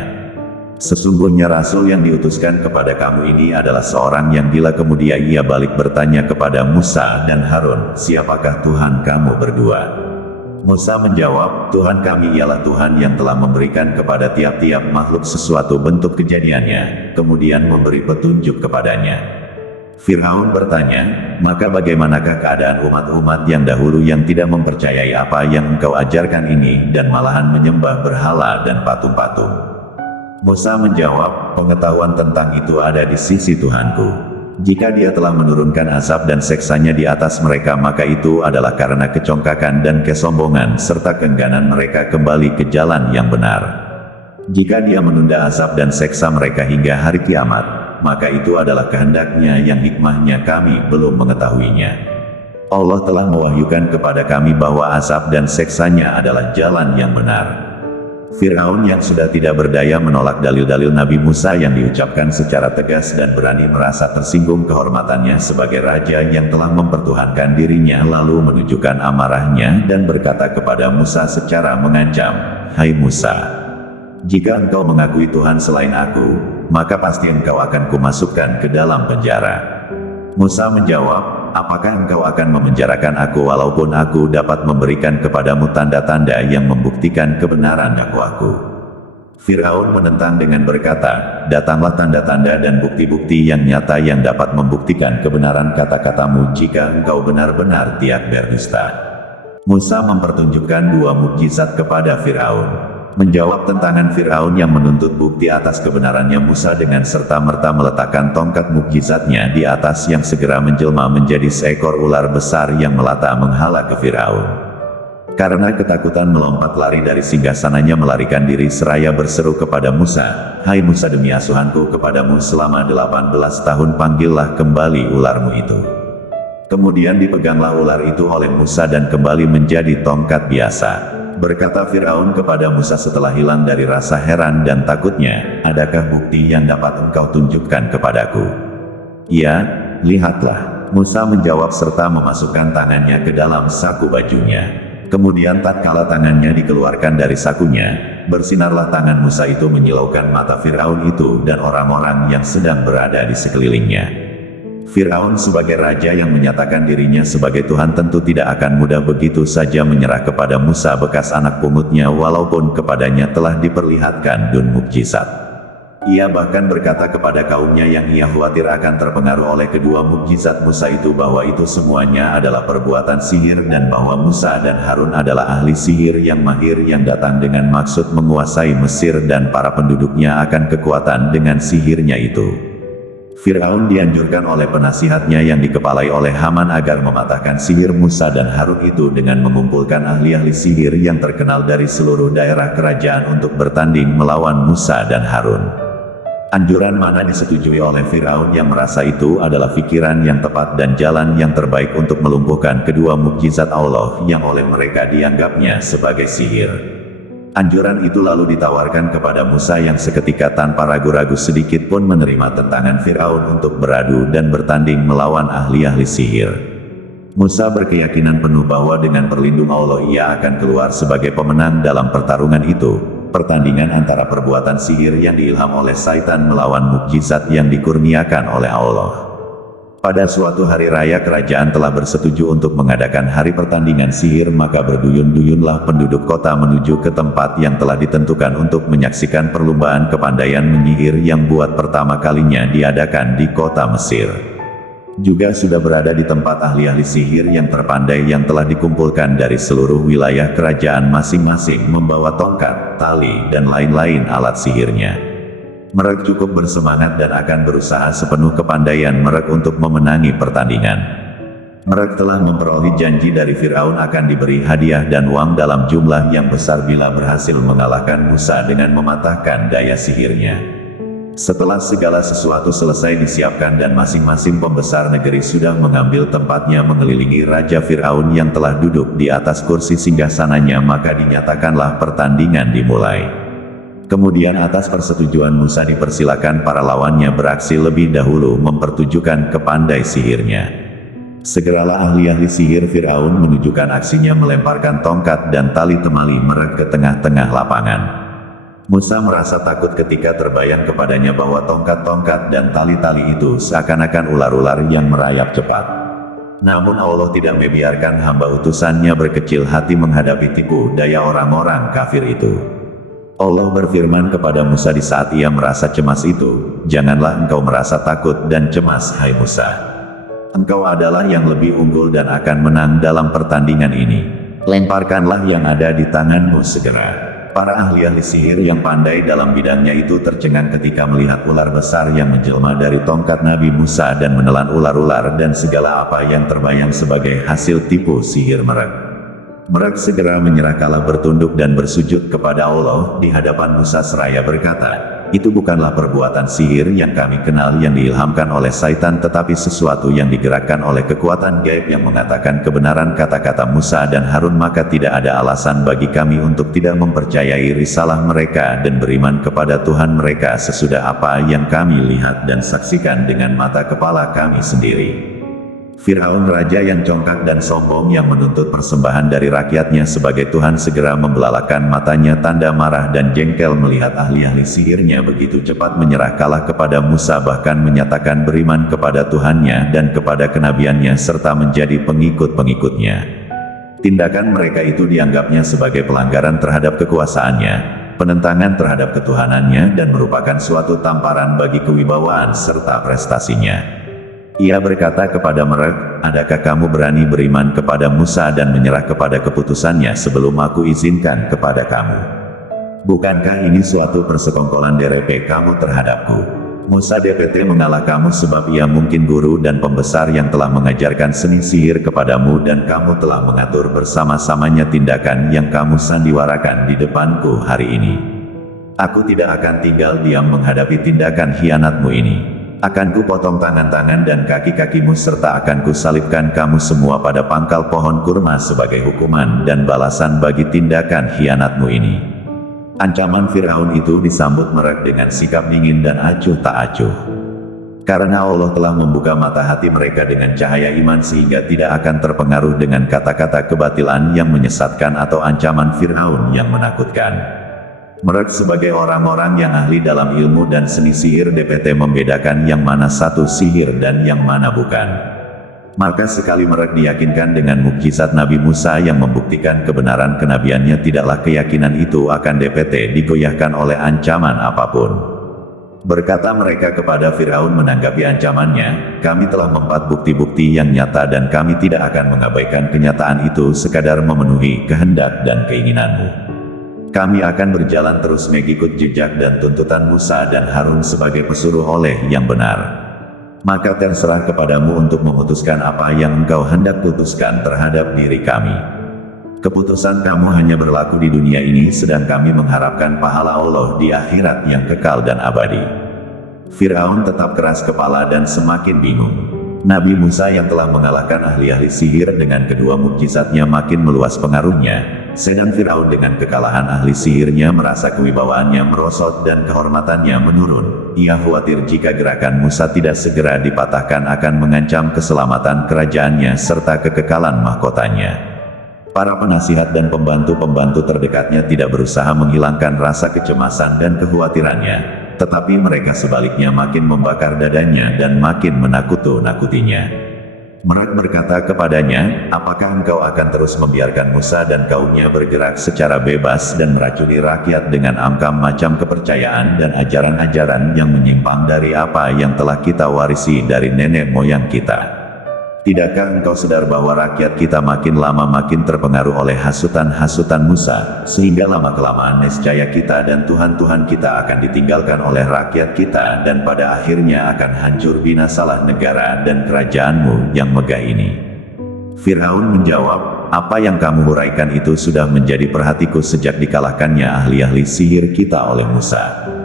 sesungguhnya Rasul yang diutuskan kepada kamu ini adalah seorang yang gila. Kemudian ia balik bertanya kepada Musa dan Harun, siapakah Tuhan kamu berdua? Musa menjawab, Tuhan kami ialah Tuhan yang telah memberikan kepada tiap-tiap makhluk sesuatu bentuk kejadiannya, kemudian memberi petunjuk kepadanya. Fir'aun bertanya, maka bagaimanakah keadaan umat-umat yang dahulu yang tidak mempercayai apa yang engkau ajarkan ini dan malahan menyembah berhala dan patung-patung? Musa menjawab, pengetahuan tentang itu ada di sisi Tuhanku. Jika Dia telah menurunkan azab dan seksanya di atas mereka, maka itu adalah karena kecongkakan dan kesombongan serta keengganan mereka kembali ke jalan yang benar. Jika Dia menunda azab dan seksa mereka hingga hari kiamat, maka itu adalah kehendaknya yang hikmahnya kami belum mengetahuinya. Allah telah mewahyukan kepada kami bahwa azab dan seksanya adalah jalan yang benar. Fir'aun yang sudah tidak berdaya menolak dalil-dalil Nabi Musa yang diucapkan secara tegas dan berani merasa tersinggung kehormatannya sebagai raja yang telah mempertuhankan dirinya, lalu menunjukkan amarahnya dan berkata kepada Musa secara mengancam, hai Musa, jika engkau mengakui Tuhan selain aku, maka pasti engkau akan kumasukkan ke dalam penjara. Musa menjawab, apakah engkau akan memenjarakan aku walaupun aku dapat memberikan kepadamu tanda-tanda yang membuktikan kebenaran dakwaku? Fir'aun menentang dengan berkata, datanglah tanda-tanda dan bukti-bukti yang nyata yang dapat membuktikan kebenaran kata-katamu jika engkau benar-benar tidak berdusta. Musa mempertunjukkan dua mukjizat kepada Fir'aun. Menjawab tentangan Fir'aun yang menuntut bukti atas kebenarannya, Musa dengan serta-merta meletakkan tongkat mukjizatnya di atas yang segera menjelma menjadi seekor ular besar yang melata menghala ke Fir'aun. Karena ketakutan melompat lari dari singgasananya melarikan diri seraya berseru kepada Musa, hai Musa, demi asuhanku kepadamu selama 18 tahun panggillah kembali ularmu itu. Kemudian dipeganglah ular itu oleh Musa dan kembali menjadi tongkat biasa. Berkata Fir'aun kepada Musa setelah hilang dari rasa heran dan takutnya, adakah bukti yang dapat engkau tunjukkan kepadaku? Ya, lihatlah. Musa menjawab serta memasukkan tangannya ke dalam saku bajunya. Kemudian tatkala tangannya dikeluarkan dari sakunya, bersinarlah tangan Musa itu menyilaukan mata Fir'aun itu dan orang-orang yang sedang berada di sekelilingnya. Fir'aun sebagai raja yang menyatakan dirinya sebagai Tuhan tentu tidak akan mudah begitu saja menyerah kepada Musa bekas anak pungutnya walaupun kepadanya telah diperlihatkan dun mukjizat. Ia bahkan berkata kepada kaumnya yang ia khawatir akan terpengaruh oleh kedua mukjizat Musa itu bahwa itu semuanya adalah perbuatan sihir dan bahwa Musa dan Harun adalah ahli sihir yang mahir yang datang dengan maksud menguasai Mesir dan para penduduknya akan kekuatan dengan sihirnya itu. Fir'aun dianjurkan oleh penasihatnya yang dikepalai oleh Haman agar mematahkan sihir Musa dan Harun itu dengan mengumpulkan ahli-ahli sihir yang terkenal dari seluruh daerah kerajaan untuk bertanding melawan Musa dan Harun. Anjuran mana disetujui oleh Fir'aun yang merasa itu adalah pikiran yang tepat dan jalan yang terbaik untuk melumpuhkan kedua mukjizat Allah yang oleh mereka dianggapnya sebagai sihir. Anjuran itu lalu ditawarkan kepada Musa yang seketika tanpa ragu-ragu sedikit pun menerima tentangan Fir'aun untuk beradu dan bertanding melawan ahli-ahli sihir. Musa berkeyakinan penuh bahwa dengan perlindungan Allah ia akan keluar sebagai pemenang dalam pertarungan itu. Pertandingan antara perbuatan sihir yang diilham oleh Syaitan melawan mukjizat yang dikurniakan oleh Allah. Pada suatu hari raya kerajaan telah bersetuju untuk mengadakan hari pertandingan sihir, maka berduyun-duyunlah penduduk kota menuju ke tempat yang telah ditentukan untuk menyaksikan perlombaan kepandaian menyihir yang buat pertama kalinya diadakan di kota Mesir. Juga sudah berada di tempat ahli-ahli sihir yang terpandai yang telah dikumpulkan dari seluruh wilayah kerajaan masing-masing membawa tongkat, tali, dan lain-lain alat sihirnya. Mereka cukup bersemangat dan akan berusaha sepenuh kepandaian mereka untuk memenangi pertandingan. Mereka telah memperoleh janji dari Firaun akan diberi hadiah dan uang dalam jumlah yang besar bila berhasil mengalahkan Musa dengan mematahkan daya sihirnya. Setelah segala sesuatu selesai disiapkan dan masing-masing pembesar negeri sudah mengambil tempatnya mengelilingi Raja Firaun yang telah duduk di atas kursi singgasananya, maka dinyatakanlah pertandingan dimulai. Kemudian atas persetujuan Musa dipersilakan para lawannya beraksi lebih dahulu mempertunjukkan kepandai sihirnya. Segeralah ahli-ahli sihir Firaun menunjukkan aksinya melemparkan tongkat dan tali temali mereka ke tengah-tengah lapangan. Musa merasa takut ketika terbayang kepadanya bahwa tongkat-tongkat dan tali-tali itu seakan-akan ular-ular yang merayap cepat. Namun Allah tidak membiarkan hamba utusannya berkecil hati menghadapi tipu daya orang-orang kafir itu. Allah berfirman kepada Musa di saat ia merasa cemas itu, "Janganlah engkau merasa takut dan cemas, hai Musa. Engkau adalah yang lebih unggul dan akan menang dalam pertandingan ini. Lemparkanlah yang ada di tanganmu segera." Para ahli-ahli sihir yang pandai dalam bidangnya itu tercengang ketika melihat ular besar yang menjelma dari tongkat Nabi Musa dan menelan ular-ular dan segala apa yang terbayang sebagai hasil tipu sihir mereka. Mereka segera menyerah kalah, bertunduk dan bersujud kepada Allah di hadapan Musa seraya berkata, "Itu bukanlah perbuatan sihir yang kami kenal yang diilhamkan oleh Syaitan, tetapi sesuatu yang digerakkan oleh kekuatan gaib yang mengatakan kebenaran kata-kata Musa dan Harun, maka tidak ada alasan bagi kami untuk tidak mempercayai risalah mereka dan beriman kepada Tuhan mereka sesudah apa yang kami lihat dan saksikan dengan mata kepala kami sendiri." Firaun, raja yang congkak dan sombong yang menuntut persembahan dari rakyatnya sebagai Tuhan, segera membelalakan matanya tanda marah dan jengkel melihat ahli-ahli sihirnya begitu cepat menyerah kalah kepada Musa, bahkan menyatakan beriman kepada Tuhannya dan kepada kenabiannya serta menjadi pengikut-pengikutnya. Tindakan mereka itu dianggapnya sebagai pelanggaran terhadap kekuasaannya, penentangan terhadap ketuhanannya, dan merupakan suatu tamparan bagi kewibawaan serta prestasinya. Ia berkata kepada mereka, "Adakah kamu berani beriman kepada Musa dan menyerah kepada keputusannya sebelum aku izinkan kepada kamu? Bukankah ini suatu persekongkolan DRP kamu terhadapku? Musa DPT mengalah kamu sebab ia mungkin guru dan pembesar yang telah mengajarkan seni sihir kepadamu, dan kamu telah mengatur bersama-samanya tindakan yang kamu sandiwarakan di depanku hari ini. Aku tidak akan tinggal diam menghadapi tindakan khianatmu ini. Akan ku potong tangan-tangan dan kaki-kakimu serta akan ku salibkan kamu semua pada pangkal pohon kurma sebagai hukuman dan balasan bagi tindakan khianatmu ini." Ancaman Firaun itu disambut mereka dengan sikap dingin dan acuh tak acuh. Karena Allah telah membuka mata hati mereka dengan cahaya iman sehingga tidak akan terpengaruh dengan kata-kata kebatilan yang menyesatkan atau ancaman Firaun yang menakutkan. Mereka sebagai orang-orang yang ahli dalam ilmu dan seni sihir DPT membedakan yang mana satu sihir dan yang mana bukan. Maka sekali mereka diyakinkan dengan mukjizat Nabi Musa yang membuktikan kebenaran kenabiannya, tidaklah keyakinan itu akan DPT digoyahkan oleh ancaman apapun. Berkata mereka kepada Firaun menanggapi ancamannya, "Kami telah membuat bukti-bukti yang nyata dan kami tidak akan mengabaikan kenyataan itu sekadar memenuhi kehendak dan keinginanmu. Kami akan berjalan terus mengikut jejak dan tuntutan Musa dan Harun sebagai pesuruh oleh yang benar. Maka terserah kepadamu untuk memutuskan apa yang engkau hendak putuskan terhadap diri kami. Keputusan kamu hanya berlaku di dunia ini, sedang kami mengharapkan pahala Allah di akhirat yang kekal dan abadi." Firaun tetap keras kepala dan semakin bingung. Nabi Musa yang telah mengalahkan ahli-ahli sihir dengan kedua mukjizatnya makin meluas pengaruhnya. Sedang Firaun dengan kekalahan ahli sihirnya merasa kewibawaannya merosot dan kehormatannya menurun. Ia khawatir jika gerakan Musa tidak segera dipatahkan akan mengancam keselamatan kerajaannya serta kekekalan mahkotanya. Para penasihat dan pembantu-pembantu terdekatnya tidak berusaha menghilangkan rasa kecemasan dan kekhawatirannya, tetapi mereka sebaliknya makin membakar dadanya dan makin menakut-nakutinya. Mereka berkata kepadanya, apakah engkau akan terus membiarkan Musa dan kaumnya bergerak secara bebas dan meracuni rakyat dengan macam kepercayaan dan ajaran-ajaran yang menyimpang dari apa yang telah kita warisi dari nenek moyang kita? Tidakkah engkau sadar bahwa rakyat kita makin lama makin terpengaruh oleh hasutan-hasutan Musa, sehingga lama-kelamaan niscaya kita dan Tuhan-Tuhan kita akan ditinggalkan oleh rakyat kita dan pada akhirnya akan hancur binasalah negara dan kerajaanmu yang megah ini. Firaun menjawab, apa yang kamu huraikan itu sudah menjadi perhatiku sejak dikalahkannya ahli-ahli sihir kita oleh Musa.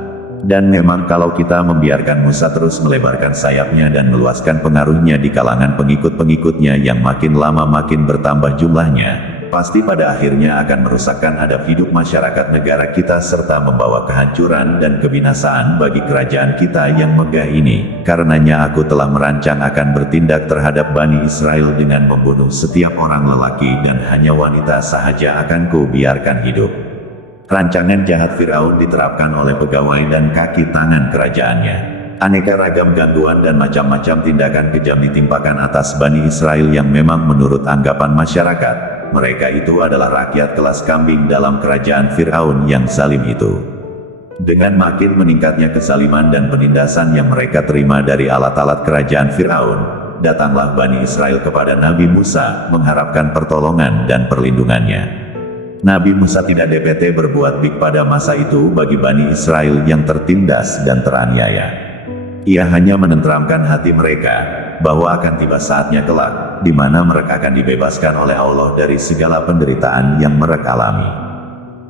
Dan memang kalau kita membiarkan Musa terus melebarkan sayapnya dan meluaskan pengaruhnya di kalangan pengikut-pengikutnya yang makin lama makin bertambah jumlahnya, pasti pada akhirnya akan merusakkan adab hidup masyarakat negara kita serta membawa kehancuran dan kebinasaan bagi kerajaan kita yang megah ini. Karenanya aku telah merancang akan bertindak terhadap Bani Israel dengan membunuh setiap orang lelaki dan hanya wanita sahaja akan ku biarkan hidup. Rancangan jahat Firaun diterapkan oleh pegawai dan kaki tangan kerajaannya. Aneka ragam gangguan dan macam-macam tindakan kejam ditimpakan atas Bani Israel yang memang menurut anggapan masyarakat, mereka itu adalah rakyat kelas kambing dalam kerajaan Firaun yang zalim itu. Dengan makin meningkatnya kezaliman dan penindasan yang mereka terima dari alat-alat kerajaan Firaun, datanglah Bani Israel kepada Nabi Musa mengharapkan pertolongan dan perlindungannya. Nabi Musa tidak DPT berbuat baik pada masa itu bagi Bani Israel yang tertindas dan teraniaya. Ia hanya menenteramkan hati mereka, bahwa akan tiba saatnya kelak, di mana mereka akan dibebaskan oleh Allah dari segala penderitaan yang mereka alami.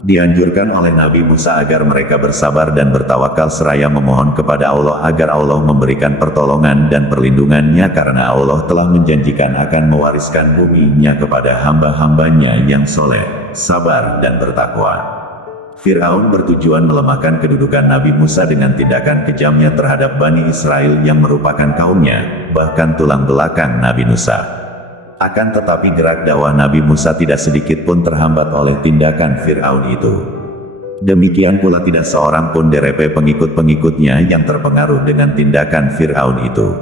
Dianjurkan oleh Nabi Musa agar mereka bersabar dan bertawakal seraya memohon kepada Allah agar Allah memberikan pertolongan dan perlindungannya karena Allah telah menjanjikan akan mewariskan bumi-Nya kepada hamba-hambanya yang soleh, sabar dan bertakwa. Firaun bertujuan melemahkan kedudukan Nabi Musa dengan tindakan kejamnya terhadap Bani Israel yang merupakan kaumnya, bahkan tulang belakang Nabi Musa. Akan tetapi gerak dakwah Nabi Musa tidak sedikit pun terhambat oleh tindakan Firaun itu. Demikian pula tidak seorang pun dari pengikut-pengikutnya yang terpengaruh dengan tindakan Firaun itu.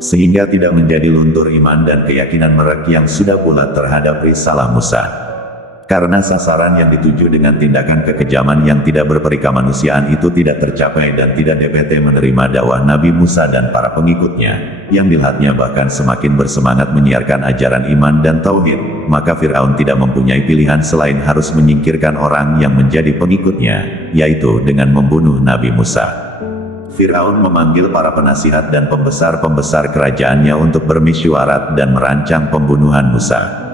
Sehingga tidak menjadi luntur iman dan keyakinan mereka yang sudah bulat terhadap risalah Musa. Karena sasaran yang dituju dengan tindakan kekejaman yang tidak berperikamanusiaan itu tidak tercapai dan tidak DPT menerima dakwah Nabi Musa dan para pengikutnya, yang dilihatnya bahkan semakin bersemangat menyiarkan ajaran iman dan tauhid, maka Firaun tidak mempunyai pilihan selain harus menyingkirkan orang yang menjadi pengikutnya, yaitu dengan membunuh Nabi Musa. Firaun memanggil para penasihat dan pembesar-pembesar kerajaannya untuk bermisyuarat dan merancang pembunuhan Musa.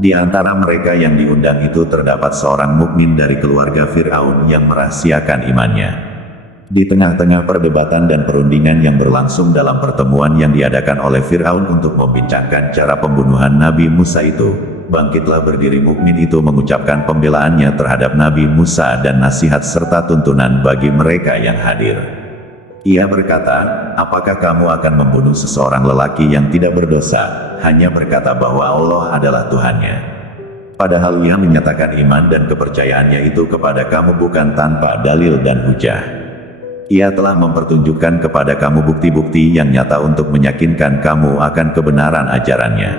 Di antara mereka yang diundang itu terdapat seorang mukmin dari keluarga Firaun yang merahasiakan imannya. Di tengah-tengah perdebatan dan perundingan yang berlangsung dalam pertemuan yang diadakan oleh Firaun untuk membincangkan cara pembunuhan Nabi Musa itu, bangkitlah berdiri mukmin itu mengucapkan pembelaannya terhadap Nabi Musa dan nasihat serta tuntunan bagi mereka yang hadir. Ia berkata, apakah kamu akan membunuh seseorang lelaki yang tidak berdosa, hanya berkata bahwa Allah adalah Tuhannya? Padahal ia menyatakan iman dan kepercayaannya itu kepada kamu bukan tanpa dalil dan hujah. Ia telah mempertunjukkan kepada kamu bukti-bukti yang nyata untuk meyakinkan kamu akan kebenaran ajarannya.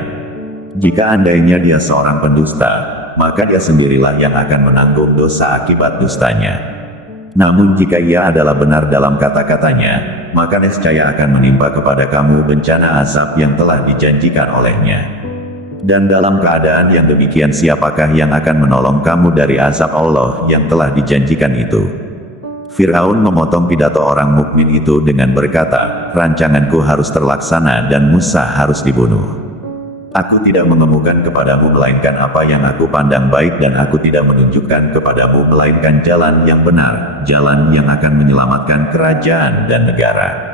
Jika andainya dia seorang pendusta, maka dia sendirilah yang akan menanggung dosa akibat dustanya. Namun jika ia adalah benar dalam kata-katanya, maka niscaya akan menimpa kepada kamu bencana azab yang telah dijanjikan olehnya. Dan dalam keadaan yang demikian siapakah yang akan menolong kamu dari azab Allah yang telah dijanjikan itu? Firaun memotong pidato orang mukmin itu dengan berkata, rancanganku harus terlaksana dan Musa harus dibunuh. Aku tidak mengemukan kepadamu melainkan apa yang aku pandang baik dan aku tidak menunjukkan kepadamu melainkan jalan yang benar, jalan yang akan menyelamatkan kerajaan dan negara.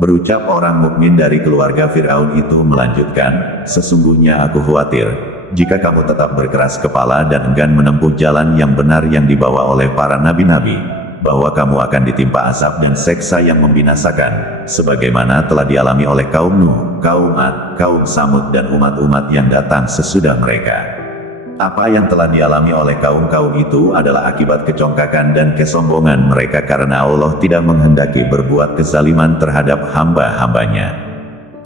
Berucap orang mukmin dari keluarga Firaun itu melanjutkan, sesungguhnya aku khawatir, jika kamu tetap berkeras kepala dan enggan menempuh jalan yang benar yang dibawa oleh para nabi-nabi, bahwa kamu akan ditimpa azab dan seksa yang membinasakan, sebagaimana telah dialami oleh kaum Nuh, kaum Ad, kaum Samud dan umat-umat yang datang sesudah mereka. Apa yang telah dialami oleh kaum-kaum itu adalah akibat kecongkakan dan kesombongan mereka karena Allah tidak menghendaki berbuat kezaliman terhadap hamba-hambanya.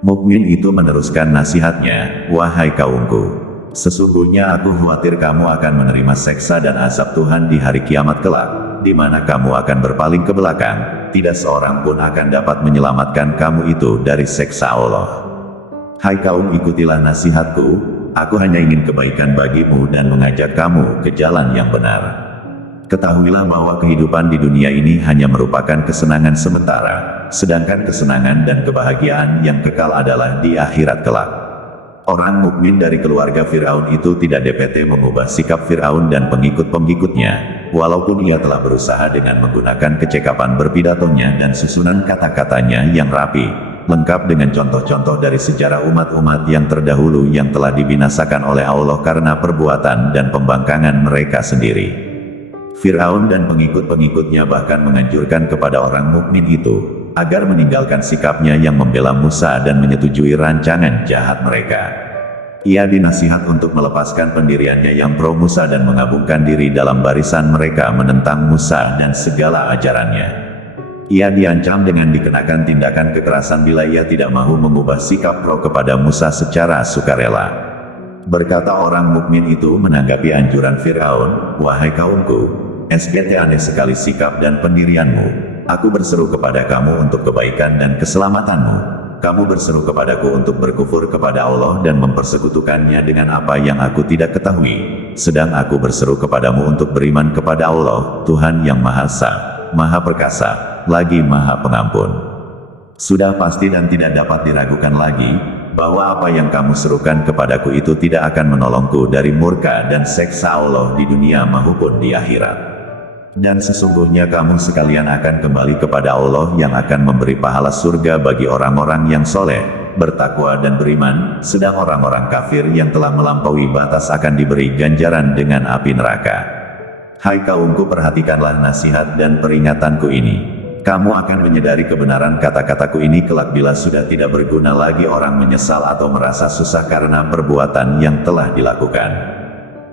Mukmin itu meneruskan nasihatnya, wahai kaumku, sesungguhnya aku khawatir kamu akan menerima seksa dan azab Tuhan di hari kiamat kelak, di mana kamu akan berpaling ke belakang, tidak seorang pun akan dapat menyelamatkan kamu itu dari seksa Allah. Hai kaum, ikutilah nasihatku. Aku hanya ingin kebaikan bagimu dan mengajak kamu ke jalan yang benar. Ketahuilah bahwa kehidupan di dunia ini hanya merupakan kesenangan sementara, sedangkan kesenangan dan kebahagiaan yang kekal adalah di akhirat kelak. Orang mukmin dari keluarga Firaun itu tidak dapat mengubah sikap Firaun dan pengikut-pengikutnya, walaupun ia telah berusaha dengan menggunakan kecekapan berpidatonya dan susunan kata-katanya yang rapi, lengkap dengan contoh-contoh dari sejarah umat-umat yang terdahulu yang telah dibinasakan oleh Allah karena perbuatan dan pembangkangan mereka sendiri. Firaun dan pengikut-pengikutnya bahkan menganjurkan kepada orang mukmin itu agar meninggalkan sikapnya yang membela Musa dan menyetujui rancangan jahat mereka. Ia dinasihat untuk melepaskan pendiriannya yang pro Musa dan menggabungkan diri dalam barisan mereka menentang Musa dan segala ajarannya. Ia diancam dengan dikenakan tindakan kekerasan bila ia tidak mau mengubah sikap pro kepada Musa secara sukarela. Berkata orang mukmin itu menanggapi anjuran Firaun, wahai kaumku, SBT aneh sekali sikap dan pendirianmu. Aku berseru kepada kamu untuk kebaikan dan keselamatanmu. Kamu berseru kepadaku untuk berkufur kepada Allah dan mempersekutukannya dengan apa yang aku tidak ketahui. Sedang aku berseru kepadamu untuk beriman kepada Allah, Tuhan yang Maha Esa, Maha Perkasa, lagi Maha Pengampun. Sudah pasti dan tidak dapat diragukan lagi, bahwa apa yang kamu serukan kepadaku itu tidak akan menolongku dari murka dan seksa Allah di dunia maupun di akhirat. Dan sesungguhnya kamu sekalian akan kembali kepada Allah yang akan memberi pahala surga bagi orang-orang yang soleh, bertakwa dan beriman, sedang orang-orang kafir yang telah melampaui batas akan diberi ganjaran dengan api neraka. Hai kaumku, perhatikanlah nasihat dan peringatanku ini. Kamu akan menyadari kebenaran kata-kataku ini kelak bila sudah tidak berguna lagi orang menyesal atau merasa susah karena perbuatan yang telah dilakukan.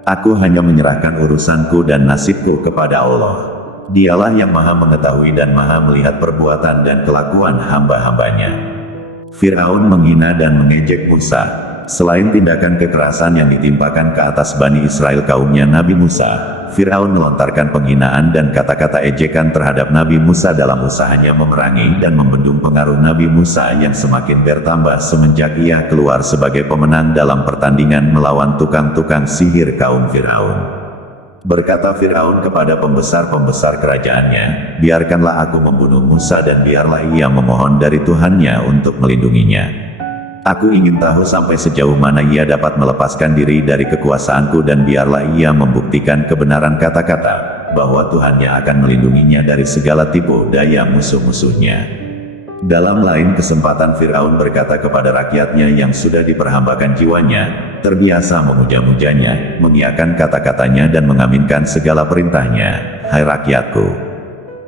Aku hanya menyerahkan urusanku dan nasibku kepada Allah. Dialah yang Maha mengetahui dan Maha melihat perbuatan dan kelakuan hamba-hambanya. Firaun menghina dan mengejek Musa. Selain tindakan kekerasan yang ditimpakan ke atas Bani Israel kaumnya Nabi Musa, Firaun melontarkan penghinaan dan kata-kata ejekan terhadap Nabi Musa dalam usahanya memerangi dan membendung pengaruh Nabi Musa yang semakin bertambah semenjak ia keluar sebagai pemenang dalam pertandingan melawan tukang-tukang sihir kaum Firaun. Berkata Firaun kepada pembesar-pembesar kerajaannya, biarkanlah aku membunuh Musa dan biarlah ia memohon dari Tuhannya untuk melindunginya. Aku ingin tahu sampai sejauh mana ia dapat melepaskan diri dari kekuasaanku dan biarlah ia membuktikan kebenaran kata-kata, bahwa Tuhannya akan melindunginya dari segala tipu daya musuh-musuhnya. Dalam lain kesempatan Firaun berkata kepada rakyatnya yang sudah diperhambakan jiwanya, terbiasa memuja-mujanya, mengiyakan kata-katanya dan mengaminkan segala perintahnya, hai rakyatku.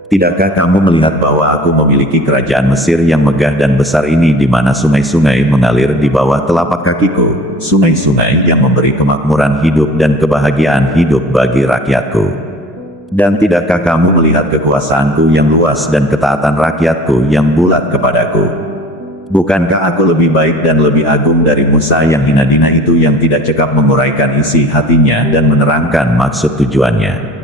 Tidakkah kamu melihat bahwa aku memiliki kerajaan Mesir yang megah dan besar ini di mana sungai-sungai mengalir di bawah telapak kakiku, sungai-sungai yang memberi kemakmuran hidup dan kebahagiaan hidup bagi rakyatku. Dan tidakkah kamu melihat kekuasaanku yang luas dan ketaatan rakyatku yang bulat kepadaku? Bukankah aku lebih baik dan lebih agung dari Musa yang hina-dina itu yang tidak cekap menguraikan isi hatinya dan menerangkan maksud tujuannya?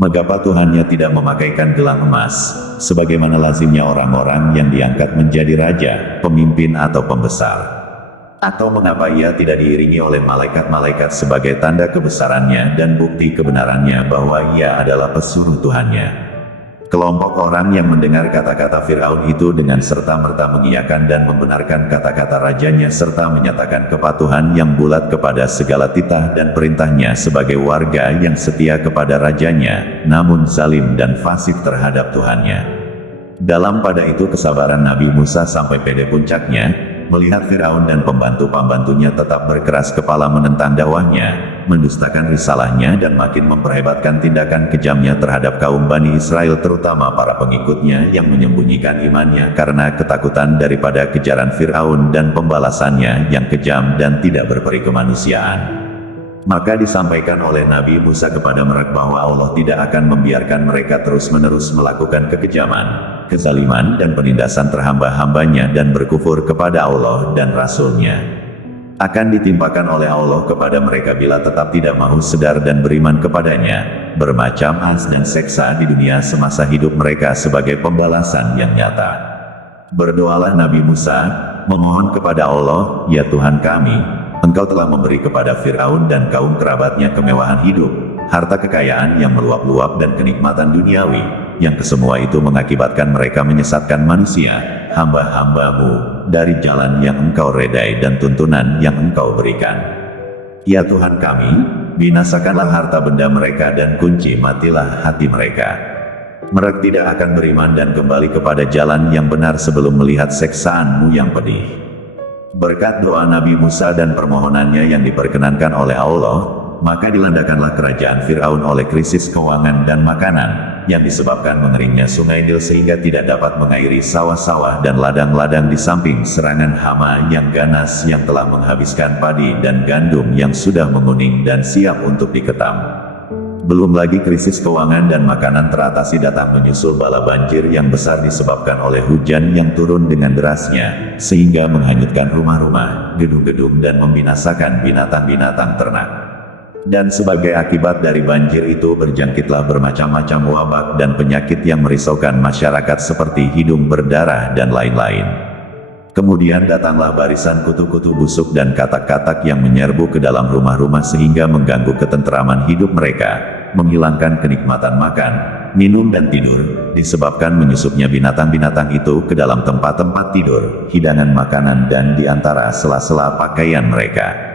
Mengapa Tuhannya tidak memakaikan gelang emas, sebagaimana lazimnya orang-orang yang diangkat menjadi raja, pemimpin atau pembesar? Atau mengapa ia tidak diiringi oleh malaikat-malaikat sebagai tanda kebesarannya dan bukti kebenarannya bahwa ia adalah pesuruh Tuhannya? Kelompok orang yang mendengar kata-kata Firaun itu dengan serta-merta mengiyakan dan membenarkan kata-kata rajanya serta menyatakan kepatuhan yang bulat kepada segala titah dan perintahnya sebagai warga yang setia kepada rajanya, namun zalim dan fasik terhadap Tuhannya. Dalam pada itu kesabaran Nabi Musa sampai pada puncaknya, melihat Firaun dan pembantu-pembantunya tetap berkeras kepala menentang dakwahnya, mendustakan risalahnya dan makin memperhebatkan tindakan kejamnya terhadap kaum Bani Israel terutama para pengikutnya yang menyembunyikan imannya karena ketakutan daripada kejaran Firaun dan pembalasannya yang kejam dan tidak berperi kemanusiaan. Maka disampaikan oleh Nabi Musa kepada mereka bahwa Allah tidak akan membiarkan mereka terus-menerus melakukan kekejaman, kezaliman dan penindasan terhamba-hambanya dan berkufur kepada Allah dan Rasul-Nya. Akan ditimpakan oleh Allah kepada mereka bila tetap tidak mau sedar dan beriman kepadanya, bermacam as dan seksa di dunia semasa hidup mereka sebagai pembalasan yang nyata. Berdoalah Nabi Musa, memohon kepada Allah, "Ya Tuhan kami, Engkau telah memberi kepada Firaun dan kaum kerabatnya kemewahan hidup, harta kekayaan yang meluap-luap dan kenikmatan duniawi, yang kesemua itu mengakibatkan mereka menyesatkan manusia, hamba-hambamu, dari jalan yang Engkau redai dan tuntunan yang Engkau berikan. Ya Tuhan kami, binasakanlah harta benda mereka dan kunci matilah hati mereka. Mereka tidak akan beriman dan kembali kepada jalan yang benar sebelum melihat seksaan-Mu yang pedih." Berkat doa Nabi Musa dan permohonannya yang diperkenankan oleh Allah, maka dilandakanlah kerajaan Firaun oleh krisis keuangan dan makanan, yang disebabkan mengeringnya sungai Nil sehingga tidak dapat mengairi sawah-sawah dan ladang-ladang di samping serangan hama yang ganas yang telah menghabiskan padi dan gandum yang sudah menguning dan siap untuk diketam. Belum lagi krisis keuangan dan makanan teratasi datang menyusul bala banjir yang besar disebabkan oleh hujan yang turun dengan derasnya, sehingga menghanyutkan rumah-rumah, gedung-gedung dan membinasakan binatang-binatang ternak. Dan sebagai akibat dari banjir itu berjangkitlah bermacam-macam wabak dan penyakit yang merisaukan masyarakat seperti hidung berdarah dan lain-lain. Kemudian datanglah barisan kutu-kutu busuk dan katak-katak yang menyerbu ke dalam rumah-rumah sehingga mengganggu ketenteraman hidup mereka, menghilangkan kenikmatan makan, minum dan tidur, disebabkan menyusupnya binatang-binatang itu ke dalam tempat-tempat tidur, hidangan makanan dan di antara sela-sela pakaian mereka.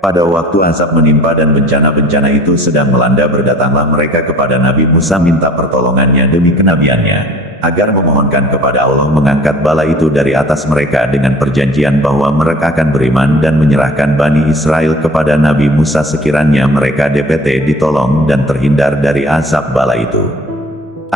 Pada waktu azab menimpa dan bencana-bencana itu sedang melanda berdatanglah mereka kepada Nabi Musa minta pertolongannya demi kenabiannya, agar memohonkan kepada Allah mengangkat bala itu dari atas mereka dengan perjanjian bahwa mereka akan beriman dan menyerahkan Bani Israel kepada Nabi Musa sekiranya mereka DPT ditolong dan terhindar dari azab bala itu.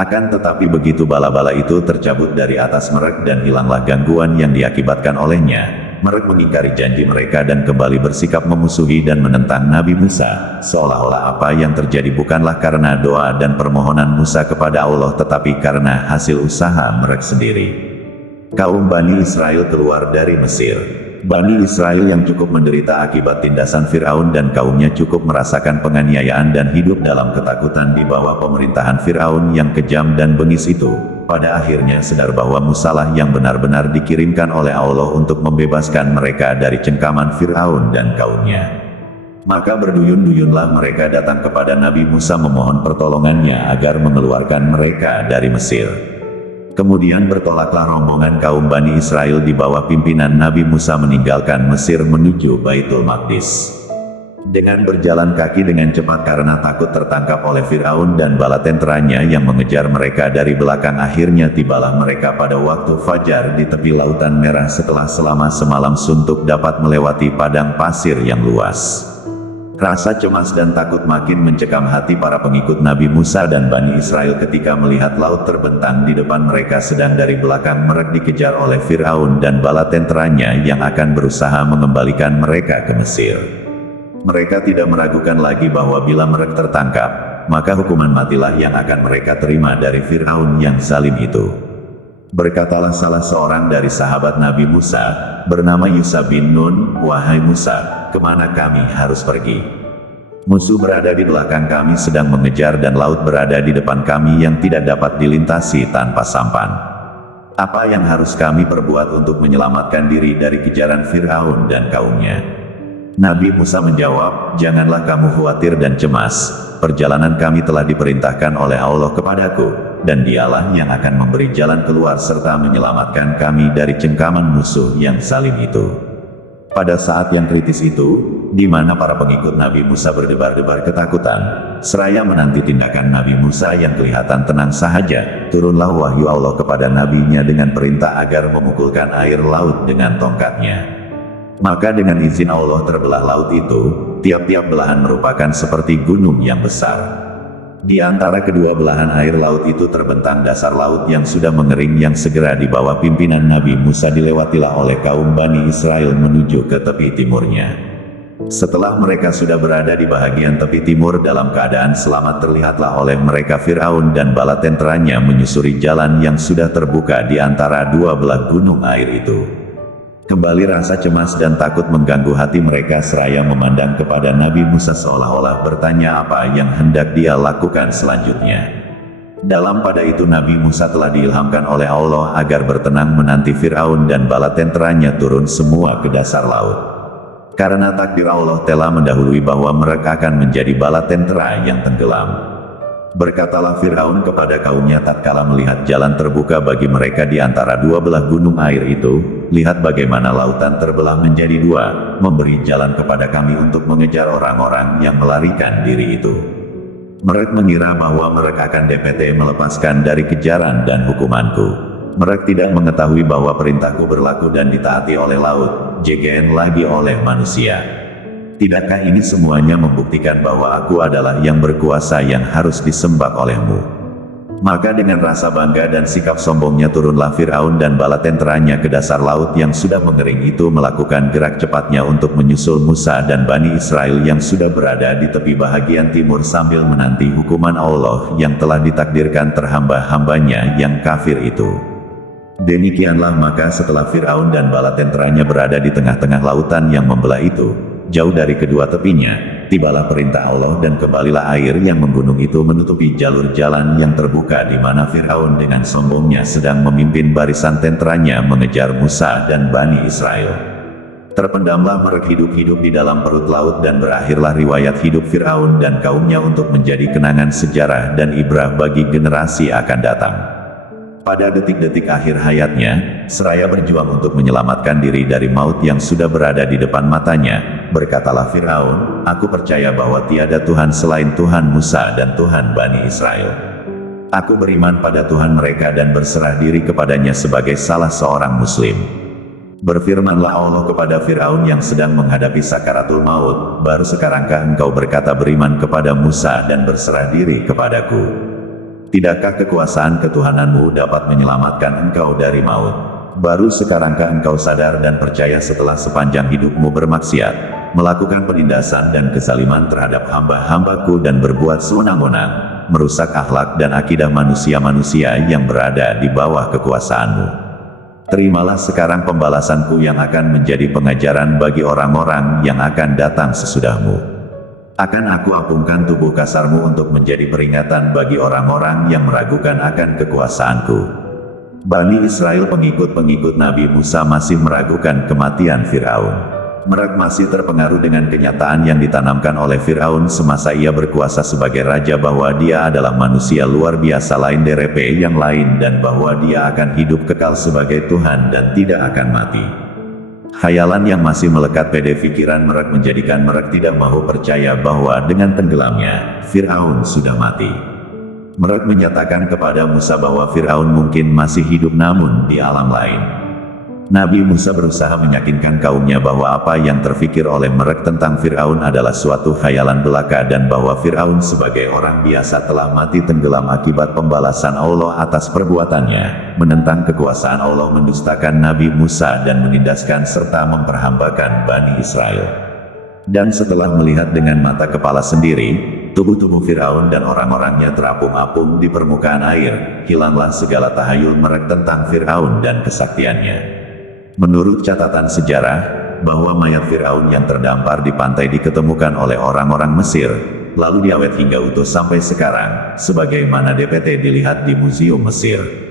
Akan tetapi begitu bala-bala itu tercabut dari atas mereka dan hilanglah gangguan yang diakibatkan olehnya, mereka mengingkari janji mereka dan kembali bersikap memusuhi dan menentang Nabi Musa, seolah-olah apa yang terjadi bukanlah karena doa dan permohonan Musa kepada Allah tetapi karena hasil usaha mereka sendiri. Kaum Bani Israel keluar dari Mesir. Bani Israel yang cukup menderita akibat tindasan Firaun dan kaumnya cukup merasakan penganiayaan dan hidup dalam ketakutan di bawah pemerintahan Firaun yang kejam dan bengis itu. Pada akhirnya sadar bahwa Musalah yang benar-benar dikirimkan oleh Allah untuk membebaskan mereka dari cengkaman Firaun dan kaumnya. Maka berduyun-duyunlah mereka datang kepada Nabi Musa memohon pertolongannya agar mengeluarkan mereka dari Mesir. Kemudian bertolaklah rombongan kaum Bani Israel di bawah pimpinan Nabi Musa meninggalkan Mesir menuju Baitul Maqdis. Dengan berjalan kaki dengan cepat karena takut tertangkap oleh Firaun dan bala tenteranya yang mengejar mereka dari belakang, akhirnya tibalah mereka pada waktu fajar di tepi Lautan Merah setelah selama semalam suntuk dapat melewati padang pasir yang luas. Rasa cemas dan takut makin mencekam hati para pengikut Nabi Musa dan Bani Israel ketika melihat laut terbentang di depan mereka sedang dari belakang mereka dikejar oleh Firaun dan bala tenteranya yang akan berusaha mengembalikan mereka ke Mesir. Mereka tidak meragukan lagi bahwa bila mereka tertangkap, maka hukuman matilah yang akan mereka terima dari Firaun yang zalim itu. Berkatalah salah seorang dari sahabat Nabi Musa, bernama Yusha bin Nun, "Wahai Musa, kemana kami harus pergi? Musuh berada di belakang kami sedang mengejar dan laut berada di depan kami yang tidak dapat dilintasi tanpa sampan. Apa yang harus kami perbuat untuk menyelamatkan diri dari kejaran Firaun dan kaumnya?" Nabi Musa menjawab, "Janganlah kamu khawatir dan cemas. Perjalanan kami telah diperintahkan oleh Allah kepadaku, dan Dialah yang akan memberi jalan keluar serta menyelamatkan kami dari cengkaman musuh yang zalim itu." Pada saat yang kritis itu, di mana para pengikut Nabi Musa berdebar-debar ketakutan, seraya menanti tindakan Nabi Musa yang kelihatan tenang sahaja, turunlah wahyu Allah kepada nabinya dengan perintah agar memukulkan air laut dengan tongkatnya. Maka dengan izin Allah terbelah laut itu, tiap-tiap belahan merupakan seperti gunung yang besar. Di antara kedua belahan air laut itu terbentang dasar laut yang sudah mengering yang segera di bawah pimpinan Nabi Musa dilewatilah oleh kaum Bani Israel menuju ke tepi timurnya. Setelah mereka sudah berada di bahagian tepi timur dalam keadaan selamat, terlihatlah oleh mereka Firaun dan bala tenteranya menyusuri jalan yang sudah terbuka di antara dua belah gunung air itu. Kembali rasa cemas dan takut mengganggu hati mereka seraya memandang kepada Nabi Musa seolah-olah bertanya apa yang hendak dia lakukan selanjutnya. Dalam pada itu Nabi Musa telah diilhamkan oleh Allah agar bertenang menanti Firaun dan bala tenteranya turun semua ke dasar laut. Karena takdir Allah telah mendahului bahwa mereka akan menjadi bala tentera yang tenggelam. Berkatalah Firaun kepada kaumnya tatkala melihat jalan terbuka bagi mereka di antara dua belah gunung air itu, lihat bagaimana lautan terbelah menjadi dua, memberi jalan kepada kami untuk mengejar orang-orang yang melarikan diri itu. Mereka mengira bahwa mereka akan DPT melepaskan dari kejaran dan hukumanku. Mereka tidak mengetahui bahwa perintahku berlaku dan ditaati oleh laut, JGN lagi oleh manusia. Tidakkah ini semuanya membuktikan bahwa aku adalah yang berkuasa yang harus disembah olehmu? Maka dengan rasa bangga dan sikap sombongnya turunlah Firaun dan bala tenteranya ke dasar laut yang sudah mengering itu melakukan gerak cepatnya untuk menyusul Musa dan Bani Israel yang sudah berada di tepi bahagian timur sambil menanti hukuman Allah yang telah ditakdirkan terhamba-hambanya yang kafir itu. Demikianlah maka setelah Firaun dan bala tenteranya berada di tengah-tengah lautan yang membelah itu, jauh dari kedua tepinya, tibalah perintah Allah dan kembalilah air yang menggunung itu menutupi jalur jalan yang terbuka di mana Firaun dengan sombongnya sedang memimpin barisan tenteranya mengejar Musa dan Bani Israel. Terpendamlah mereka hidup-hidup di dalam perut laut dan berakhirlah riwayat hidup Firaun dan kaumnya untuk menjadi kenangan sejarah dan ibrah bagi generasi akan datang. Pada detik-detik akhir hayatnya, seraya berjuang untuk menyelamatkan diri dari maut yang sudah berada di depan matanya, berkatalah Firaun, aku percaya bahwa tiada Tuhan selain Tuhan Musa dan Tuhan Bani Israel. Aku beriman pada Tuhan mereka dan berserah diri kepadanya sebagai salah seorang muslim. Berfirmanlah Allah kepada Firaun yang sedang menghadapi sakaratul maut, baru sekarangkah engkau berkata beriman kepada Musa dan berserah diri kepadaku? Tidakkah kekuasaan ketuhananmu dapat menyelamatkan engkau dari maut? Baru sekarangkah engkau sadar dan percaya setelah sepanjang hidupmu bermaksiat, melakukan penindasan dan kezaliman terhadap hamba-hambaku dan berbuat sewenang-wenang, merusak akhlak dan akidah manusia-manusia yang berada di bawah kekuasaanmu? Terimalah sekarang pembalasanku yang akan menjadi pengajaran bagi orang-orang yang akan datang sesudahmu. Akan aku apungkan tubuh kasarmu untuk menjadi peringatan bagi orang-orang yang meragukan akan kekuasaanku. Bani Israel pengikut-pengikut Nabi Musa masih meragukan kematian Firaun. Mereka masih terpengaruh dengan kenyataan yang ditanamkan oleh Firaun semasa ia berkuasa sebagai raja bahwa dia adalah manusia luar biasa lain dari yang lain dan bahwa dia akan hidup kekal sebagai Tuhan dan tidak akan mati. Khayalan yang masih melekat pada pikiran mereka menjadikan mereka tidak mau percaya bahwa dengan tenggelamnya, Firaun sudah mati. Mereka menyatakan kepada Musa bahwa Firaun mungkin masih hidup namun di alam lain. Nabi Musa berusaha meyakinkan kaumnya bahwa apa yang terfikir oleh mereka tentang Firaun adalah suatu khayalan belaka dan bahwa Firaun sebagai orang biasa telah mati tenggelam akibat pembalasan Allah atas perbuatannya, menentang kekuasaan Allah, mendustakan Nabi Musa dan menindaskan serta memperhambakan Bani Israel. Dan setelah melihat dengan mata kepala sendiri, tubuh-tubuh Firaun dan orang-orangnya terapung-apung di permukaan air, hilanglah segala tahayul mereka tentang Firaun dan kesaktiannya. Menurut catatan sejarah, bahwa mayat Firaun yang terdampar di pantai diketemukan oleh orang-orang Mesir, lalu diawet hingga utuh sampai sekarang, sebagaimana DPT dilihat di Museum Mesir.